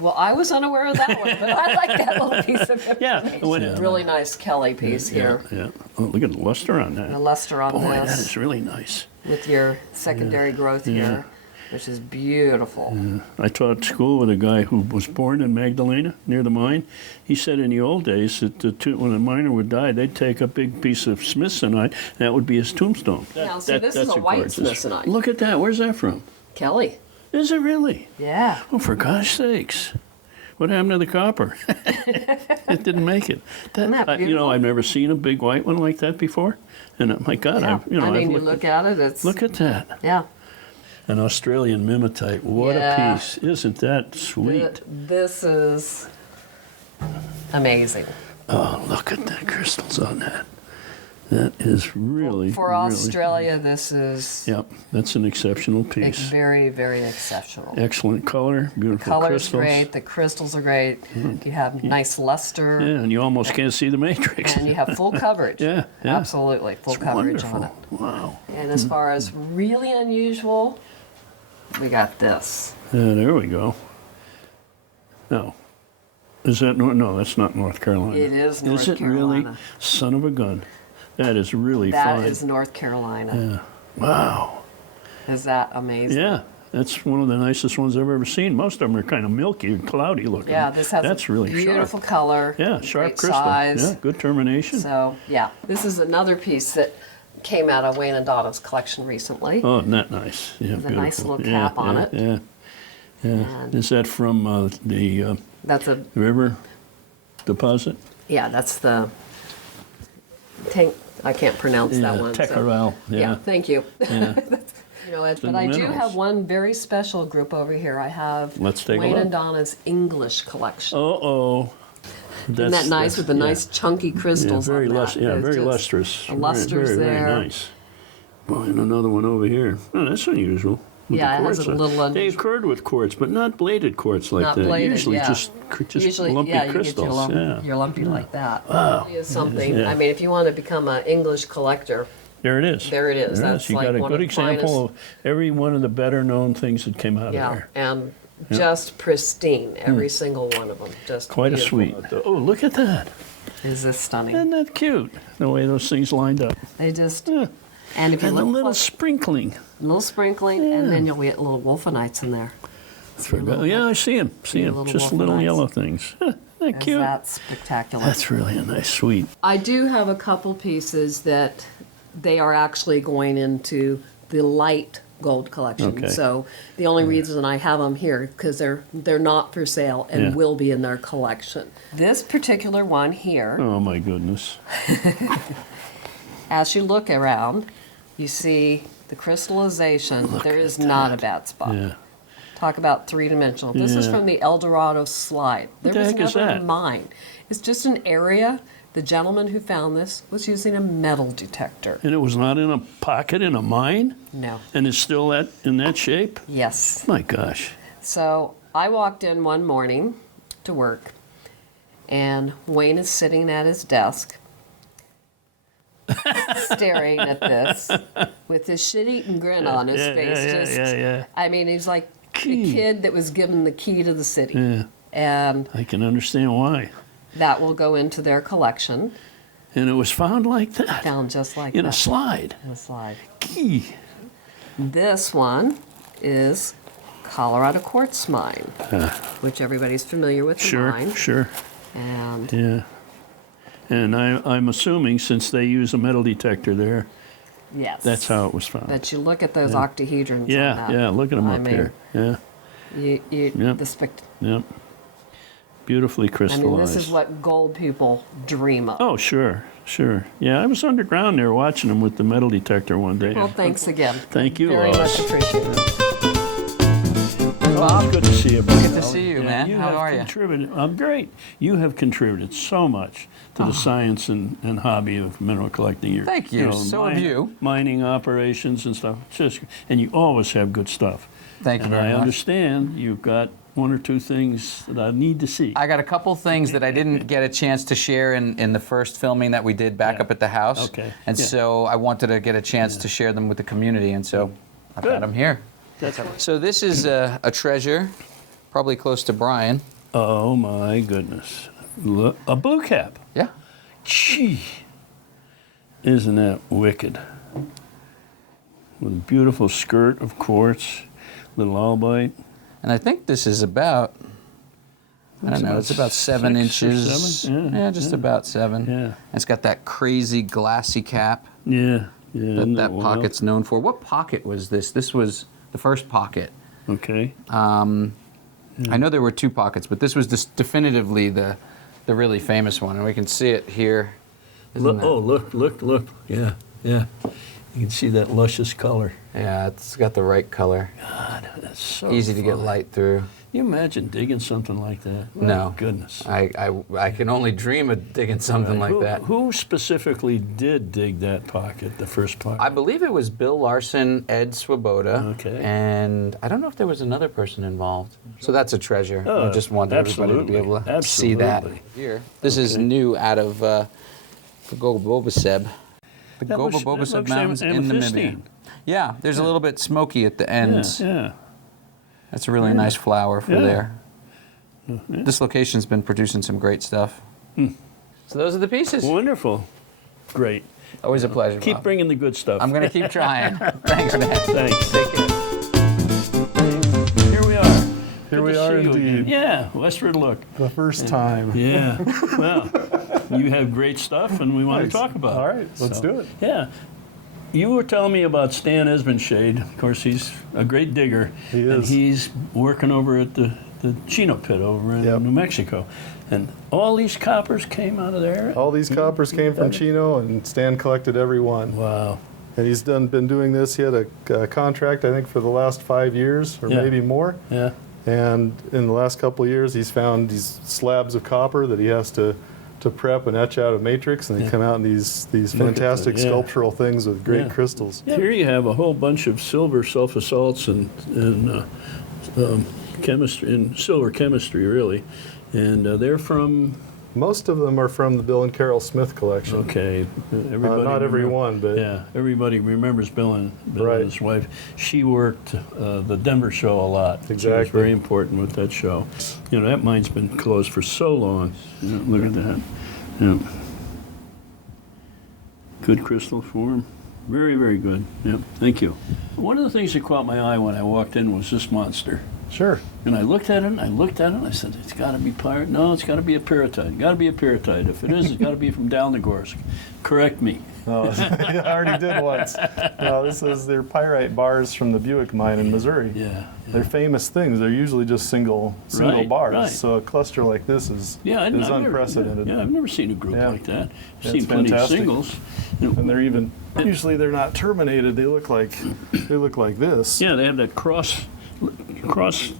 Well, I was unaware of that one, but I like that little piece of information. Yeah. Really nice Kelly piece here. Yeah. Oh, look at the luster on that. The luster on Boy, this. that is really nice. With your secondary growth here, which is beautiful. I taught school with a guy who was born in Magdalena, near the mine. He said in the old days that when a miner would die, they'd take a big piece of smithsonite, and that would be his tombstone. Now, see, this is a white smithsonite. Look at that. Where's that from? Kelly. Is it really? Yeah. Oh, for gosh sakes. What happened to the copper? It didn't make it. Isn't that beautiful? I've never seen a big white one like that before. And my God, Yeah. I've you look at it, it's... Look at that. Yeah. An Australian mimetite. What a piece. Isn't that sweet? This is amazing. Oh, look at the crystals on that. That is really, For Australia, this is Yep, that's an exceptional piece. very, very exceptional. Excellent color, beautiful Color's crystals. great, the crystals are great. You have nice luster. Yeah, and you almost can't see the matrix. And you have full coverage. Yeah. Absolutely, full It's coverage wonderful. on it. Wow. And as far as really unusual, we got this. Yeah, there we go. No. Is that no? That's not North Carolina. It is North Is it really? Carolina. Son of a gun. That is really That fine. is North Carolina. Wow. Is that amazing? Yeah, that's one of the nicest ones I've ever seen. Most of them are kind of milky and cloudy looking. Yeah, this has that's a really beautiful sharp. color. Yeah, sharp great crystal. size. Yeah, good termination. So, yeah, this is another piece that came out of Wayne and Donna's collection recently. Oh, isn't that nice? Yeah, With a nice beautiful. little cap on it. Yeah. And Is that from the that's a, river deposit? yeah, that's the tank. I can't pronounce that one. so- Tecaral. Yeah, thank you. Yeah. But I do minerals. have one very special group over here. I have Let's take a Wayne look. and Donna's English collection. Uh-oh. Isn't that nice with the nice chunky crystals very on that? lus- Yeah, It's very just- lustrous. The luster's very, there. Very nice. Boy, and another one over here. Oh, that's unusual. with Yeah, the it has quartz a on. little They occurred with quartz, but not bladed quartz like Not that. bladed, Usually yeah. just lumpy yeah, you crystals. get Yeah. your lumpy like that. Wow. It is something. Yeah. I mean, if you want to become an English collector, There it is. There it is. There That's You like got a one good of the example of every one of the better known things that came out yeah, of there. and just pristine, every single one of them. Just Quite a beautiful. sweet. Oh, look at that. Is this stunning? Isn't that cute? The way those things lined up. They just Yeah. and if you And a look little close, sprinkling. a little sprinkling, and then you'll get little wolfenites in there. Yeah, I see them. See them. little Just little wolfenites. yellow things. Huh, Isn't that cute? That's spectacular. That's really a nice sweet. I do have a couple pieces that they are actually going into the light gold collection. Okay. So the only reason I have them here because they're not for sale and Yeah. will be in their collection. This particular one here, Oh my goodness. as you look around, you see the crystallization. There is not a bad spot. Yeah. Talk about three-dimensional. This is Yeah. from the El Dorado slide. There the was heck is never a that? mine. It's just an area. The gentleman who found this was using a metal detector. And it was not in a pocket in a mine? No. And it's still in that shape? Yes. My gosh. So I walked in one morning to work, And Wayne is sitting at his desk, staring at this with his shit-eating grin on his face. I mean, he's like the kid that was given the key to the city. Yeah. And I can understand why. that will go into their collection. And it was found like that. Found just like in that. a slide. In a slide. Key. This one is Colorado Quartz Mine, which everybody's familiar with the mine. Sure. And Yeah. And I'm assuming since they use a metal detector there, yes, that's how it was found. but you look at those octahedrons on Yeah, that. yeah, look at them I up mean, here. Yeah, Yep. Yep. Beautifully I crystallized. mean, this is what gold people dream of. Oh, sure. Yeah, I was underground there watching them with the metal detector one day. Well, thanks again. Thank you, Very Lois. much appreciated. Bob, good to see you, brother. Good to see you, man. You How have are you? contributed. I'm great. You have contributed so much to the science and hobby of mineral collecting. Thank you. So have you. Mining operations and stuff. And you always have good stuff. Thank you and very I much. understand you've got one or two things that I need to see. I got a couple things that I didn't get a chance to share in the first filming that we did back up at the house. Okay. And so I wanted to get a chance to share them with the community, and so I've got them here. So this is a treasure, probably close to Brian. Oh my goodness. Look, a blue cap. Yeah. Gee. Isn't that wicked? With a beautiful skirt of quartz, little albite. And I think this is about, I don't know, it's about 7 6 or inches. 7? Yeah, just about 7. Yeah. And it's got that crazy glassy cap Yeah. that pocket's known for. What pocket was this? This was the first pocket. Okay. I know there were 2 pockets, but this was definitively the really famous one, and we can see it here. Look. Yeah. You can see that luscious color. Yeah, it's got the right color. God, that's so Easy to get fun. light through. Can you imagine digging something like that? No. My goodness. I can only dream of digging something like that. Who specifically did dig that pocket, the first pocket? I believe it was Bill Larson, Ed Swoboda, Okay. and I don't know if there was another person involved. So that's a treasure. I just wanted everybody to be able to see that. Here, this is new out of the Goboboseb. The Goboboseb Mountains in Namibia. Yeah, there's a little bit smoky at the ends. Yeah. That's a really nice flower for there. This location's been producing some great stuff. So those are the pieces. Wonderful. Great. Always a pleasure, Keep Bob. bringing the good stuff. I'm going to keep trying. Thanks, man. Thanks. Take care. Here we are. Here Good we to are see you again. indeed. Yeah, Westward look. The first time. Yeah. Well, you have great stuff, and we want to Nice. talk about it. All right, let's do it. Yeah. You were telling me about Stan Esbenshade. Of course, he's a great digger. He And is. he's working over at the Chino pit over in New Mexico. And all these coppers came out of there? All these coppers came from Chino, and Stan collected every one. Wow. And he's been doing this. He had a contract, I think, for the last 5 years, or maybe more. Yeah. And in the last couple of years, he's found these slabs of copper that he has to prep and etch out of matrix, and they come out in these fantastic sculptural things with great crystals. Here you have a whole bunch of silver sulfasalts and chemistry, and silver chemistry, really. And they're from... Most of them are from the Bill and Carol Smith collection. Okay. Everybody not every one, but... Yeah, everybody remembers Bill and Right. his wife. She worked the Denver show a lot. She was Exactly. very important with that show. You know, that mine's been closed for so long. You know, look at that. Yeah. Good crystal form. Very, very good. Yep, thank you. One of the things that caught my eye when I walked in was this monster. Sure. And I looked at it, and I said, it's got to be pirate. No, it's got to be a pyrrhotite. Got to be a pyrrhotite. If it is, it's got to be from Dalnagorsk. Correct me. Oh, I already did once. No, they're pyrite bars from the Buick mine in Missouri. Yeah. They're famous things. They're usually just single Right, bars. right. So a cluster like this is I've never- unprecedented. I've never seen a group Yeah. like that. I've Yeah, seen it's plenty fantastic. of singles. And usually they're not terminated. They look like this. Yeah, they have that cross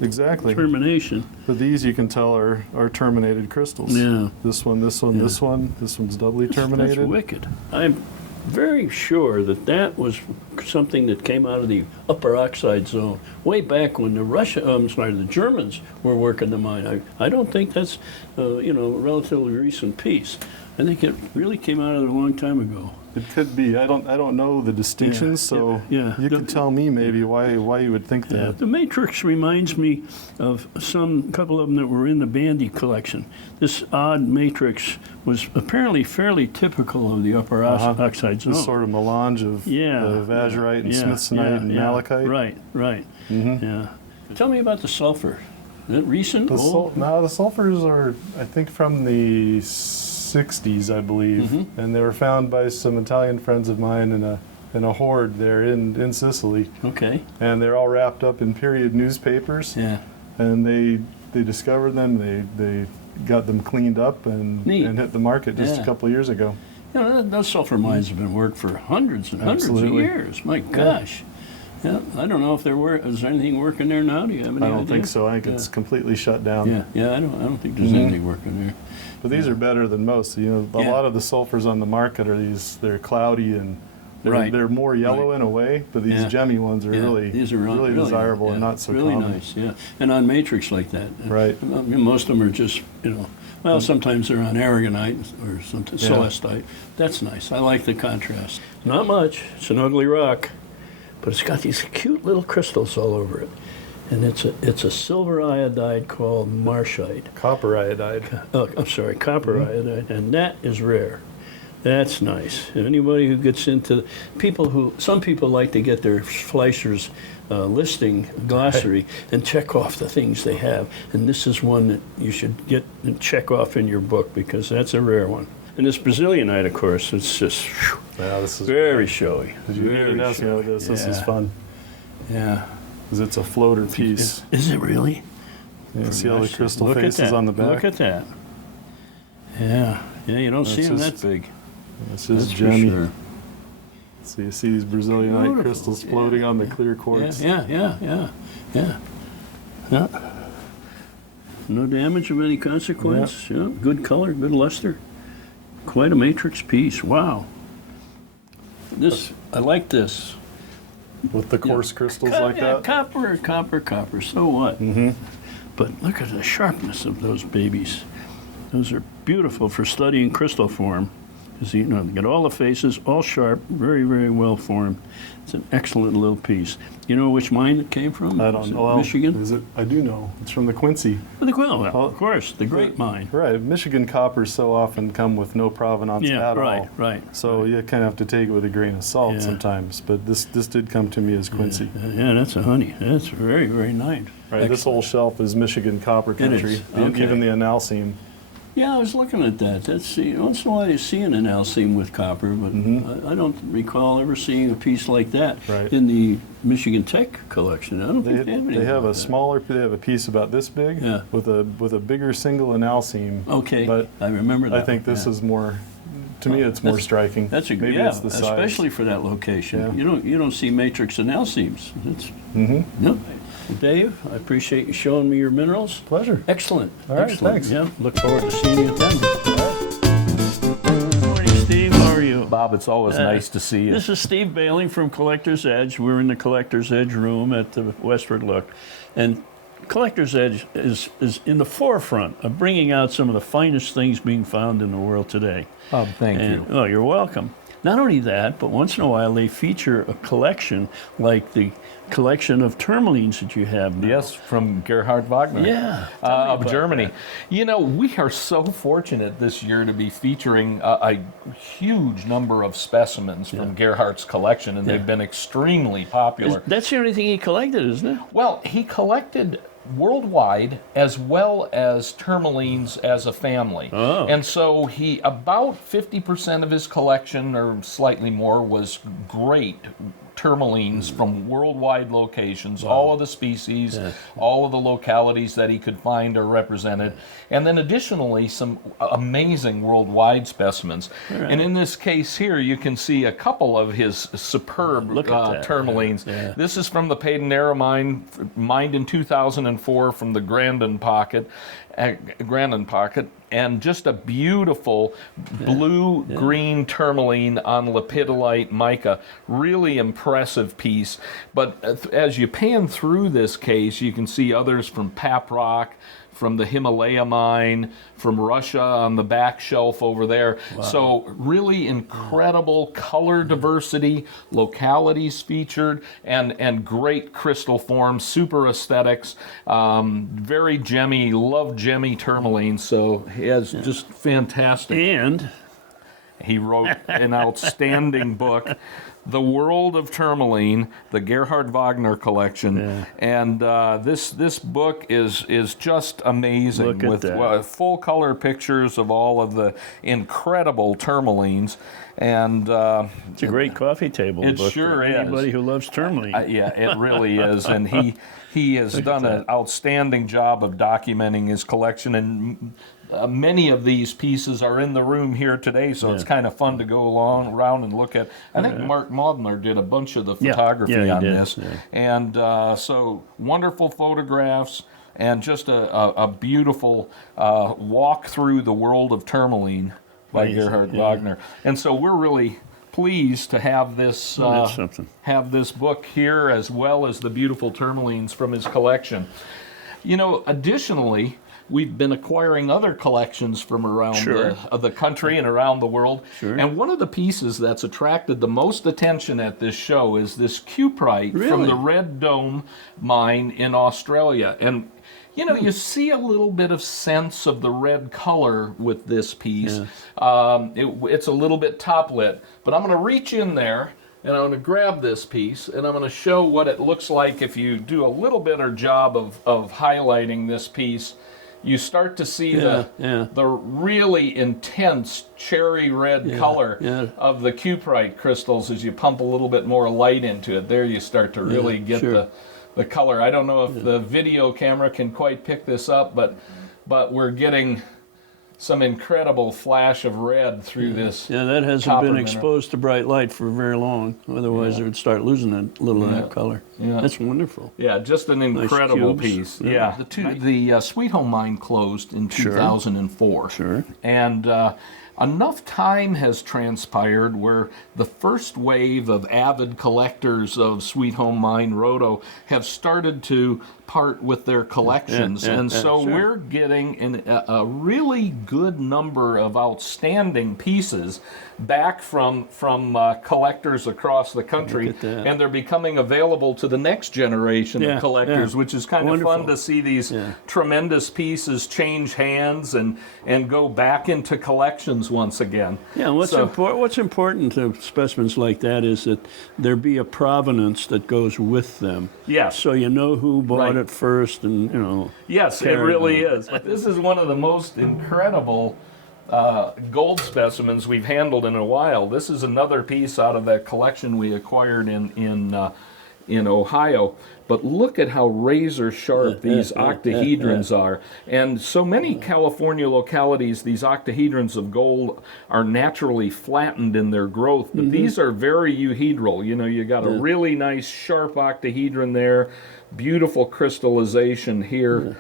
Exactly. termination. But these you can tell are terminated crystals. Yeah. This one, this one's doubly terminated. That's wicked. I'm very sure that was something that came out of the upper oxide zone, way back when the Germans were working the mine. I don't think that's, a relatively recent piece. I think it really came out of it a long time ago. It could be. I don't know the distinctions, so yeah. you could tell me maybe why you would think that. The matrix reminds me of couple of them that were in the Bandy collection. This odd matrix was apparently fairly typical of the upper oxide zone. This sort of melange of vasorite and smithsonite and malachite. Right. Mm-hmm. Yeah. Tell me about the sulfur. Is it recent? The sulfurs are, I think, from the 60s, I believe, and they were found by some Italian friends of mine in a hoard there in Sicily. Okay. And they're all wrapped up in period newspapers. Yeah. And they discovered them. They got them cleaned up and hit the market just a couple of years ago. Those sulfur mines have been worked for hundreds and hundreds of years. My gosh. Yeah, I don't know if is there anything working there now? Do you have any idea? I don't think so. I think it's completely shut down. I don't think there's anything working there. But these are better than most. A lot of the sulfurs on the market they're cloudy and they're more yellow in a way, but these gemmy ones are really desirable and not so really common. Nice, yeah. And on matrix like that. Right. Most of them are just, sometimes they're on aragonite or something, celestite. That's nice. I like the contrast. Not much. It's an ugly rock, but it's got these cute little crystals all over it. And it's a silver iodide called marshite. Copper iodide. Copper iodide, and that is rare. That's nice. And anybody who gets into some people like to get their Fleischer's listing glossary and check off the things they have. And this is one that you should get and check off in your book because that's a rare one. And this Brazilianite, of course, it's just this is very showy. Did you need to ask me this? This is fun. Yeah. Because it's a floater piece. Is it really? Yeah, see all the crystal faces on the back? Look at that. Yeah. Yeah, you don't see them that big. This is gemmy. Sure. So you see these Brazilianite crystals floating on the clear quartz. Yeah. No damage of any consequence. Yeah. Good color, good luster. Quite a matrix piece. Wow. I like this. With the coarse crystals like that? Copper. So what? Mm-hmm. But look at the sharpness of those babies. Those are beautiful for studying crystal form. Because they get all the faces, all sharp, very, very well formed. It's an excellent little piece. You know which mine it came from? I don't know. Michigan? Is it? I do know. It's from the Quincy. Well, of course, the great mine. Right. Michigan coppers so often come with no provenance at all. Right. So you kind of have to take it with a grain of salt sometimes. But this did come to me as Quincy. Yeah, that's a honey. That's very, very nice. Right. This whole shelf is Michigan copper country. It is. Okay. Even the analcime. Yeah, I was looking at that. Once in a while you see an analcime with copper, but I don't recall ever seeing a piece like that in the Michigan Tech collection. I don't think they have any. They have They have a piece about this big with a bigger single analcime. Okay, but I remember that. I think this is more. To me, it's more striking. That's a Maybe it's the size. Especially for that location. Yeah. You don't see matrix analcimes. No. Dave, I appreciate you showing me your minerals. Pleasure. Excellent. All right, Excellent. thanks. Yeah, look forward to seeing you at Denver. Good morning, Steve. How are you? Bob, it's always nice to see you. This is Steve Behling from Collector's Edge. We're in the Collector's Edge room at the Westward Look. And Collector's Edge is in the forefront of bringing out some of the finest things being found in the world today. Bob, thank you. Oh, you're welcome. Not only that, but once in a while they feature a collection like the collection of tourmalines that you have now. Yes, from Gerhard Wagner. Yeah. Of Germany. That. We are so fortunate this year to be featuring a huge number of specimens from Gerhard's collection, and they've been extremely popular. That's the only thing he collected, isn't it? Well, he collected worldwide as well as tourmalines as a family. Oh. And so about 50% of his collection or slightly more was great tourmalines from worldwide locations. All of the species, all of the localities that he could find are represented. And then additionally, some amazing worldwide specimens. Right. And in this case here, you can see a couple of his superb tourmalines. Yeah. This is from the Paydanera mine, mined in 2004 from the Grandin Pocket. and just a beautiful blue-green tourmaline on lepidolite mica. Really impressive piece. But as you pan through this case, you can see others from Paprock, from the Himalaya mine, from Russia on the back shelf over there. Wow. So really incredible color diversity, localities featured, and great crystal forms, super aesthetics, very gemmy, love gemmy tourmaline. So he has just fantastic. And he wrote an outstanding book, The World of Tourmaline, the Gerhard Wagner collection, and this book is just amazing. Look at with full color pictures of all of the incredible tourmalines, and it's a great coffee table it book sure for is. anybody who loves tourmaline. Yeah, it really is, and he has done an outstanding job of documenting his collection, and many of these pieces are in the room here today, so it's kind of fun to go around and look at. I think Mark Maudner did a bunch of the photography on this, and so wonderful photographs, and just a beautiful walk through the world of tourmaline by Gerhard Wagner. And so we're really pleased to have this book here, as well as the beautiful tourmalines from his collection. You know, additionally, we've been acquiring other collections from around the country and around the world. And one of the pieces that's attracted the most attention at this show is this cuprite from the Red Dome mine in Australia. And you know, you see a little bit of sense of the red color with this piece. It's a little bit top lit, but I'm going to reach in there and I'm going to grab this piece and I'm going to show what it looks like if you do a little better job of highlighting this piece. You start to see the really intense cherry red color of the cuprite crystals as you pump a little bit more light into it. There you start to really get the color. I don't know if the video camera can quite pick this up, but we're getting some incredible flash of red through this. Yeah, that hasn't been exposed to bright light for very long. Otherwise, it would start losing a little of that color. That's wonderful. Yeah, just an incredible piece. Yeah. The Sweet Home mine closed in 2004. And enough time has transpired where the first wave of avid collectors of Sweet Home Mine Rhodo have started to part with their collections. And so we're getting a really good number of outstanding pieces back from collectors across the country, and they're becoming available to the next generation of collectors, which is kind of fun to see these tremendous pieces change hands and go back into collections once again. Yeah, what's important to specimens like that is that there be a provenance that goes with them. Yes. So you know who bought it first, and you know. Yes, it really is. But this is one of the most incredible gold specimens we've handled in a while. This is another piece out of that collection we acquired in Ohio. But look at how razor sharp these octahedrons are. And so many California localities, these octahedrons of gold are naturally flattened in their growth, but these are very euhedral. You know, you got a really nice sharp octahedron there, beautiful crystallization here.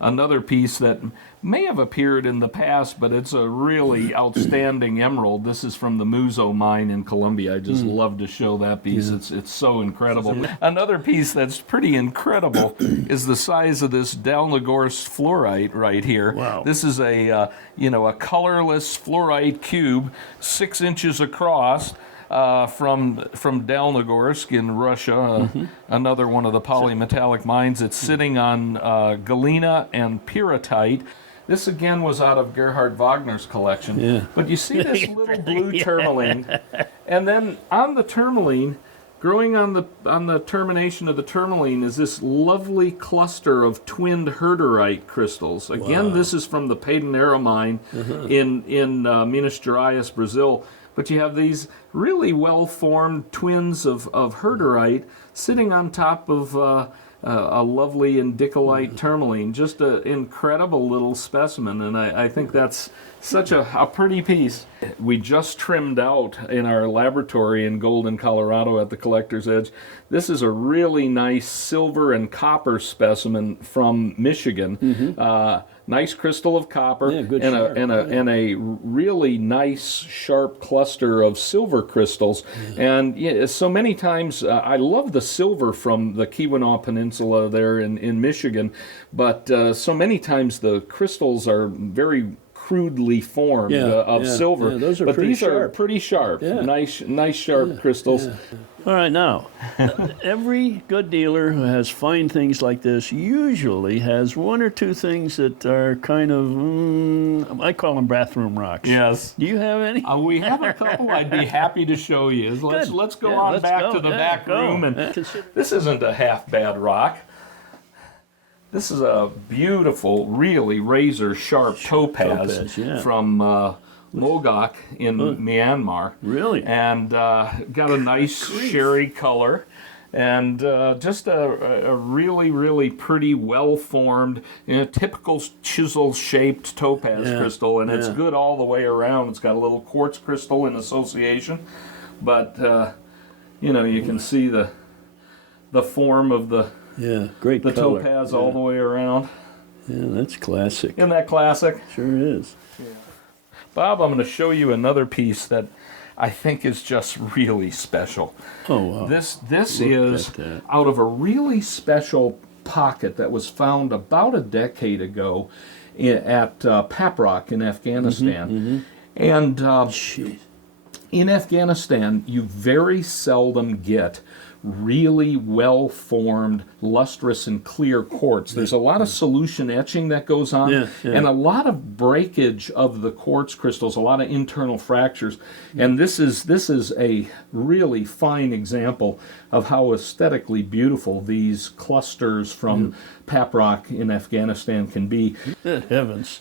Another piece that may have appeared in the past, but it's a really outstanding emerald. This is from the Muzo mine in Colombia. I just love to show that piece. It's so incredible. Another piece that's pretty incredible is the size of this Dalnogorsk fluorite right here. Wow. This is a colorless fluorite cube, 6 inches across. From Dalnogorsk in Russia, another one of the polymetallic mines. It's sitting on galena and pyrrhotite. This again was out of Gerhard Wagner's collection. But you see this little blue tourmaline, and then on the tourmaline, growing on the termination of the tourmaline, is this lovely cluster of twinned herderite crystals. Again, this is from the Pederneiras mine in Minas Gerais, Brazil. But you have these really well-formed twins of herderite sitting on top of a lovely indicolite tourmaline. Just an incredible little specimen, and I think that's such a pretty piece. We just trimmed out in our laboratory in Golden, Colorado at the Collector's Edge. This is a really nice silver and copper specimen from Michigan. nice crystal of copper, Yeah, good and sharp, and a really nice sharp cluster of silver crystals. And yeah, so many times I love the silver from the Keweenaw Peninsula there in Michigan, but so many times the crystals are very crudely formed of silver. Yeah, those are but pretty these are sharp. pretty sharp. Yeah. Nice sharp crystals. Yeah. All right, now, every good dealer who has fine things like this usually has one or two things that are kind of, I call them bathroom rocks. Yes. Do you have any? We have a couple I'd be happy to show you. Let's go on let's back go. to the Yeah, back go. room. And this isn't a half bad rock. This is a beautiful, really razor sharp topaz, from Mogok in Myanmar. Really? And got a nice sherry color. And just a really, really pretty, well-formed, typical chisel-shaped topaz crystal, and it's good all the way around. It's got a little quartz crystal in association, but you can see the form of the great color. topaz all the way around. Yeah, that's classic. Isn't that classic? Sure is. Bob, I'm going to show you another piece that I think is just really special. Oh, wow. This is out of a really special pocket that was found about a decade ago at Paprock in Afghanistan. And in Afghanistan, you very seldom get really well-formed, lustrous and clear quartz. There's a lot of solution etching that goes on, and a lot of breakage of the quartz crystals, a lot of internal fractures. And this is a really fine example of how aesthetically beautiful these clusters from Paprock in Afghanistan can be. Good heavens.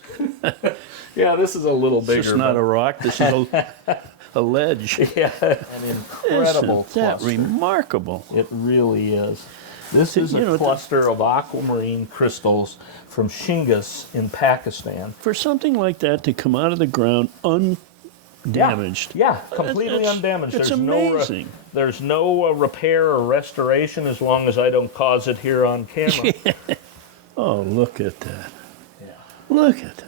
Yeah, this is a little bigger. This is not a rock, this is a ledge. Yeah, an incredible Isn't that cluster. remarkable? It really is. This is a cluster of aquamarine crystals from Shingas in Pakistan. For something like that to come out of the ground undamaged. Yeah, completely undamaged. It's There's amazing. There's no repair or restoration as long as I don't cause it here on camera. Oh, look at that. Yeah. Look at that.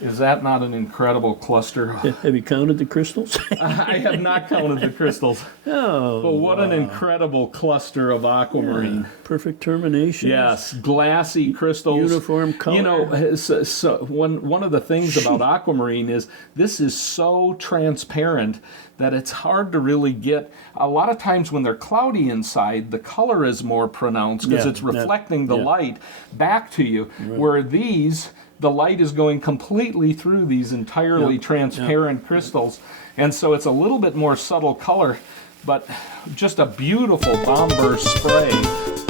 Is that not an incredible cluster? Have you counted the crystals? I have not counted the crystals. Oh, but what an incredible cluster of aquamarine. Perfect termination. Yes, glassy crystals. Uniform color. You know, so one of the things about aquamarine is this is so transparent that it's hard to really get. A lot of times when they're cloudy inside, the color is more pronounced because it's reflecting the light back to you, where these, the light is going completely through these entirely transparent crystals. And so it's a little bit more subtle color, but just a beautiful bomb burst spray.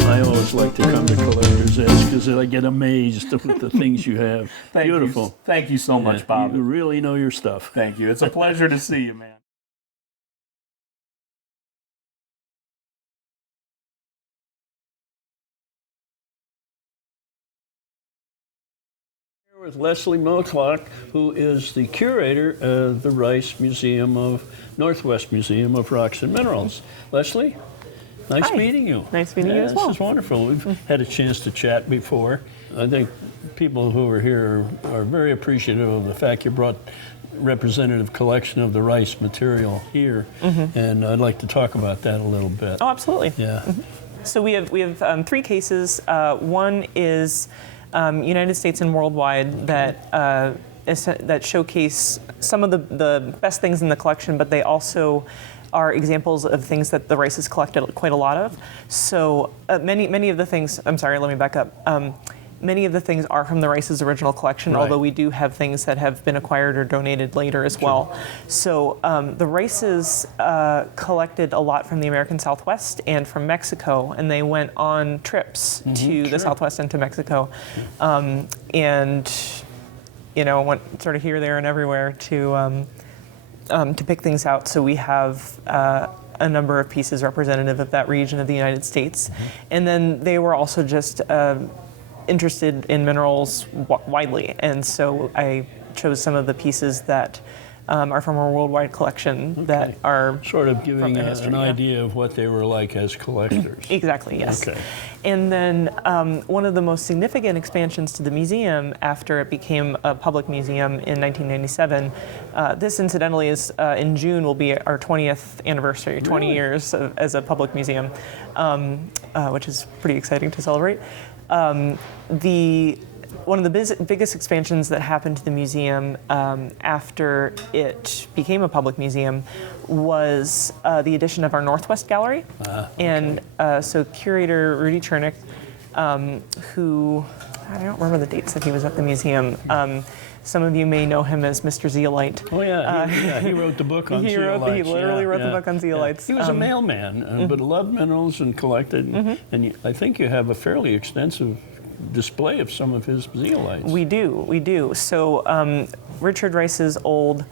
I always like to come to Collector's Edge because I get amazed with the things you have. Beautiful. Thank you so much, Bob. You really know your stuff. Thank you. It's a pleasure to see you, man. With Leslie Moaklock, who is the curator of the Rice Museum of Northwest Museum of Rocks and Minerals. Leslie, nice meeting you. Nice meeting you as well. This is wonderful. We've had a chance to chat before. I think people who are here are very appreciative of the fact you brought representative collection of the rice material here, and I'd like to talk about that a little bit. Oh, absolutely. Yeah. So we have three cases. One is United States and worldwide that showcase some of the best things in the collection, but they also are examples of things that the Rice has collected quite a lot of. So many of the things, I'm sorry, let me back up. Many of the things are from the Rice's original collection, although we do have things that have been acquired or donated later as well. So the Rice's collected a lot from the American Southwest and from Mexico, and they went on trips to the Southwest and to Mexico, and went sort of here, there, and everywhere to pick things out. So we have a number of pieces representative of that region of the United States, and then they were also just interested in minerals widely, and so I chose some of the pieces that are from our worldwide collection that are sort of giving from the history, an yeah. idea of what they were like as collectors. Exactly, yes. Okay. And then one of the most significant expansions to the museum after it became a public museum in 1997, this incidentally is in June will be our 20th anniversary, 20 years as a public museum, which is pretty exciting to celebrate. One of the biggest expansions that happened to the museum after it became a public museum was the addition of our Northwest Gallery. And so curator Rudy Chernick, who, I don't remember the dates that he was at the museum. Some of you may know him as Mr. Zeolite. Oh yeah, he wrote the book on zeolites. He literally wrote the book on zeolites. He was a mailman, but loved minerals and collected. And I think you have a fairly extensive display of some of his zeolites. We do. So Richard Rice's old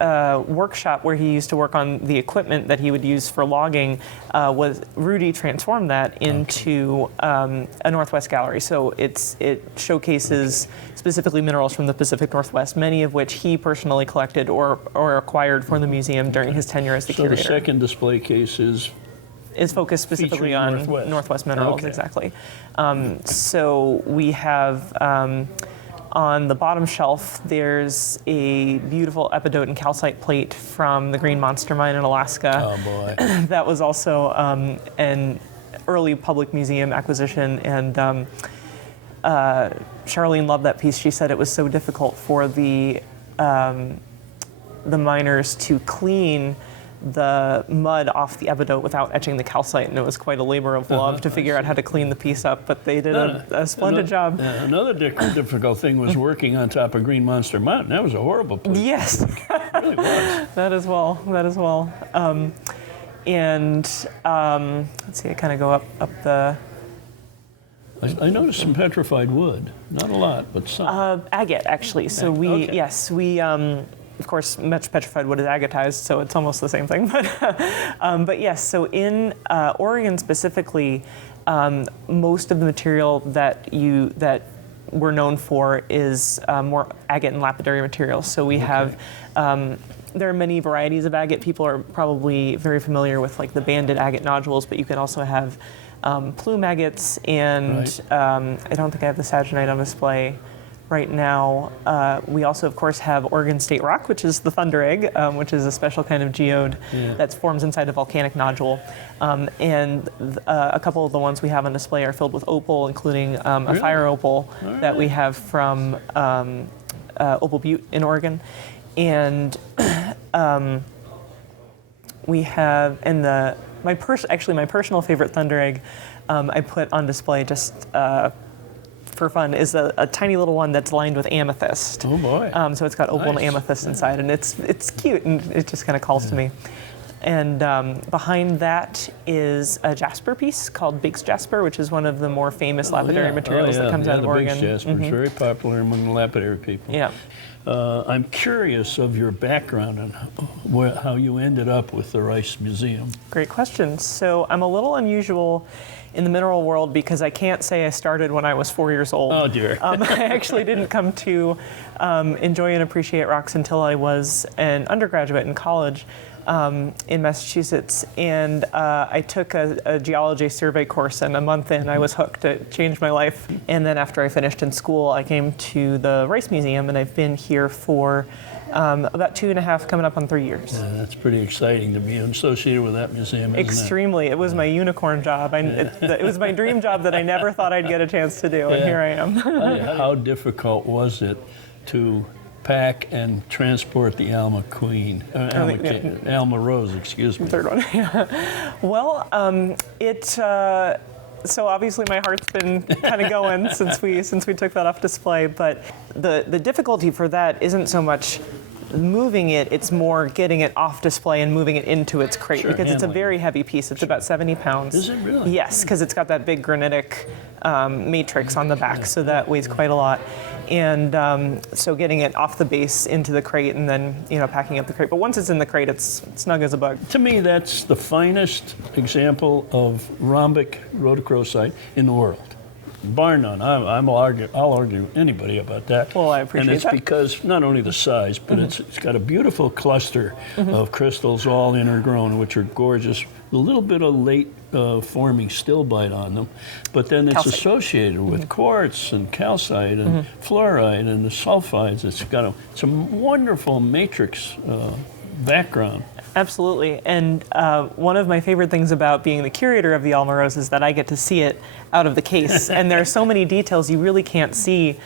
workshop where he used to work on the equipment that he would use for logging was Rudy transformed that into a Northwest Gallery. So it showcases specifically minerals from the Pacific Northwest, many of which he personally collected or acquired for the museum during his tenure as the curator. So the second display case is focused specifically on Northwest minerals, exactly. So we have on the bottom shelf, there's a beautiful epidote and calcite plate from the Green Monster Mine in Alaska. Oh boy. That was also an early public museum acquisition, and Charlene loved that piece. She said it was so difficult for the miners to clean the mud off the epidote without etching the calcite, and it was quite a labor of love to figure out how to clean the piece up, but they did a splendid job. Another difficult thing was working on top of Green Monster Mountain. That was a horrible place. Yes. It really was. That as well. Let's see, I kind of go up the... I noticed some petrified wood. Not a lot, but some. Agate, actually. So we of course, much petrified wood is agatized, so it's almost the same thing. But yes, so in Oregon specifically, most of the material that we're known for is more agate and lapidary materials. So we have, there are many varieties of agate. People are probably very familiar with like the banded agate nodules, but you can also have plume agates, and I don't think I have the saginite on display right now. We also, of course, have Oregon State rock, which is the thunder egg, which is a special kind of geode that forms inside a volcanic nodule. And a couple of the ones we have on display are filled with opal, including a fire opal that we have from Opal Butte in Oregon. And we have, my personal favorite thunder egg I put on display just for fun is a tiny little one that's lined with amethyst. Oh boy! So it's got opal and amethyst inside, and it's cute, and it just kind of calls to me. And behind that is a jasper piece called Biggs jasper, which is one of the more famous lapidary materials that comes out of Oregon. Biggs jasper is very popular among the lapidary people. Yeah. I'm curious of your background and how you ended up with the Rice Museum. Great question. So I'm a little unusual in the mineral world because I can't say I started when I was 4 years old. Oh dear. I actually didn't come to enjoy and appreciate rocks until I was an undergraduate in college in Massachusetts, and I took a geology survey course, and a month in I was hooked. It changed my life. And then after I finished in school, I came to the Rice Museum, and I've been here for about 2.5, coming up on 3 years. Yeah, that's pretty exciting to be associated with that museum, isn't Extremely. It was my unicorn job. It was my dream job that I never thought I'd get a chance to do, and here I am. How difficult was it to pack and transport the Alma Rose, excuse me. Third one, yeah. Well, so obviously my heart's been kind of going since we took that off display, but the difficulty for that isn't so much moving it, it's more getting it off display and moving it into its crate, because it's a very heavy piece. It's about 70 pounds. Is it really? Yes, because it's got that big granitic matrix on the back, so that weighs quite a lot. And so getting it off the base into the crate, and then packing up the crate. But once it's in the crate, it's snug as a bug. To me, that's the finest example of rhombic rhodochrosite in the world. bar none. I'll argue anybody about that. Well, I appreciate And it's that. because not only the size, but it's got a beautiful cluster of crystals all intergrown, which are gorgeous. A little bit of late forming stilbite on them, but then it's Calcite. associated with quartz and calcite and fluorite and the sulfides. It's a wonderful matrix background. Absolutely. And one of my favorite things about being the curator of the Almaros is that I get to see it out of the case. And there are so many details you really can't see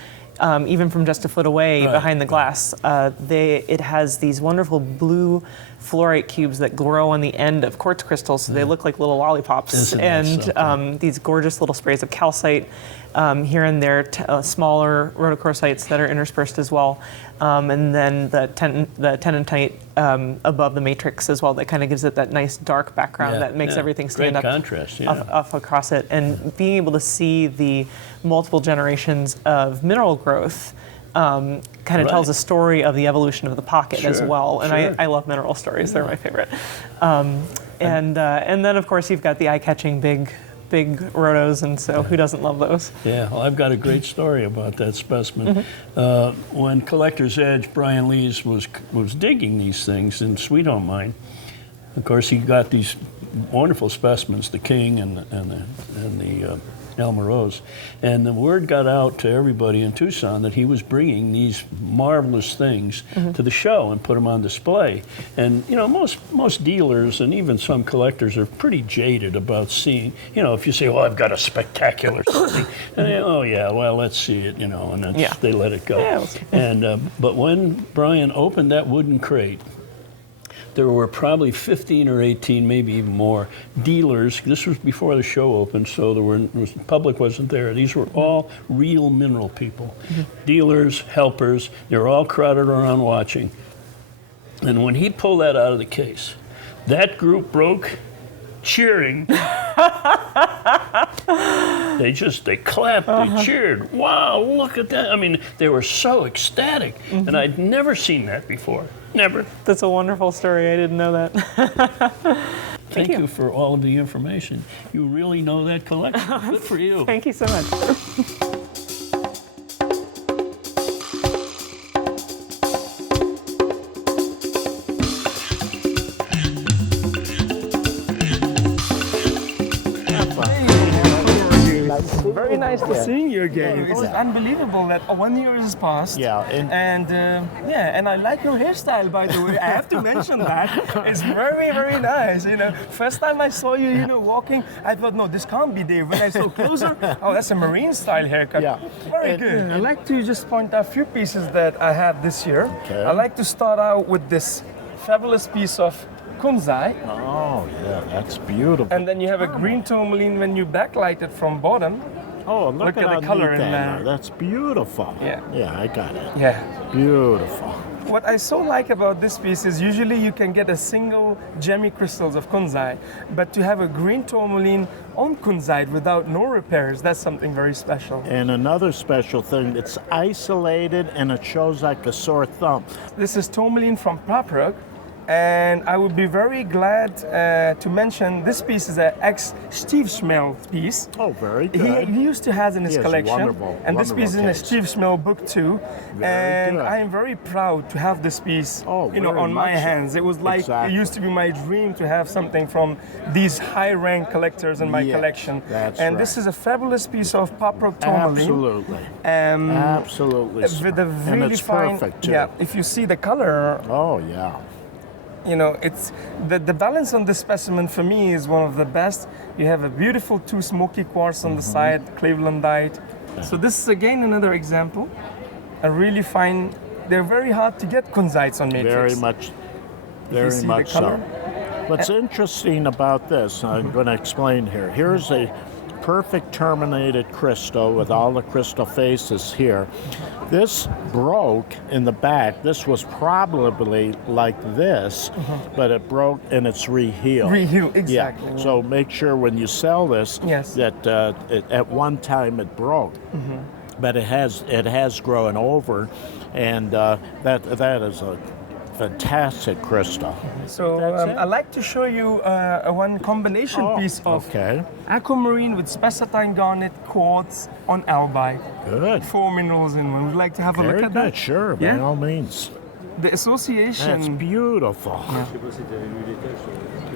even from just a foot away behind the glass. It has these wonderful blue fluorite cubes that grow on the end of quartz crystals, so they look like little lollipops. Isn't that And something? these gorgeous little sprays of calcite, here and there, smaller rhodochrosites that are interspersed as well. And then the tenantite above the matrix as well, that kind of gives it that nice dark background that makes everything stand Great up contrast, off across it. And being able to see the multiple generations of mineral growth kind of tells a story of the evolution of the pocket as well. And I love mineral stories; they're my favorite. And then of course you've got the eye-catching big Rhodos, and so who doesn't love those? Yeah, well, I've got a great story about that specimen. When Collector's Edge, Brian Lees was digging these things in Sweet Home Mine. Of course, he got these wonderful specimens, the King and the Almaros, and the word got out to everybody in Tucson that he was bringing these marvelous things to the show and put them on display. And you know, most dealers and even some collectors are pretty jaded about seeing. You know, if you say, "Oh, I've got a spectacular something," and they, "Oh yeah, well, let's see it," you know, and they let it go. Yeah, And but when Brian opened that wooden crate, there were probably 15 or 18, maybe even more, dealers. This was before the show opened, so the public wasn't there. These were all real mineral people. Dealers, helpers, they were all crowded around watching. And when he pulled that out of the case, that group broke cheering. They clapped, they cheered. Wow, look at that. I mean, they were so ecstatic. And I'd never seen that before. Never. That's a wonderful story. I didn't know that. Thank you for all of the information. You really know that collection. Good for you. Thank you so much. Very nice to see you again. It's unbelievable that 1 year has passed. Yeah, And I like your hairstyle, by the way. I have to mention that. It's very, very nice. You know, first time I saw you, walking, I thought, no, this can't be Dave. When I saw closer, oh, that's a marine style haircut. Yeah. Very good. I'd like to just point out a few pieces that I have this year. Okay. I'd like to start out with this fabulous piece of kunzai. Oh, yeah, that's beautiful. And then you have a green tourmaline when you backlight it from bottom. Oh, look at how the color neat in that there. are. That's beautiful. Yeah. Yeah, I got it. Yeah. Beautiful. What I so like about this piece is usually you can get a single gemmy crystals of kunzite, but to have a green tourmaline on kunzite without no repairs, that's something very special. And another special thing, it's isolated and it shows like a sore thumb. This is tourmaline from Paprug, and I would be very glad to mention this piece is an ex-Steve Schmel piece. Oh, very good. He used to have in his He has collection, wonderful, and this piece is in a case. Steve Schmel book too. Very good. I am very proud to have this piece, very on my much so. hands. It was like Exactly. it used to be my dream to have something from these high-rank collectors in my Yes, collection. that's and right. this is a fabulous piece of Paprug tourmaline. Absolutely. Absolutely. With a really and it's fine, perfect too. yeah. If you see the color, Oh, yeah. it's the balance on this specimen for me is one of the best. You have a beautiful two smoky quartz on the side, Clevelandite. So this is again another example. A really fine. They're very hard to get kunzites on matrix. Very see the much so. color? What's interesting about this, I'm going to explain here. Here's a perfect terminated crystal with all the crystal faces here. This broke in the back. This was probably like this, but it broke and it's rehealed. Rehealed, exactly. Yeah. So make sure when you sell this Yes. that at one time it broke, but it has grown over, and that is a fantastic crystal. So I'd like to show you one combination piece of aquamarine with spessartine garnet quartz on albite. Good. 4 minerals in one. Would you like to have a look at that? Sure, by all means. The association. That's beautiful.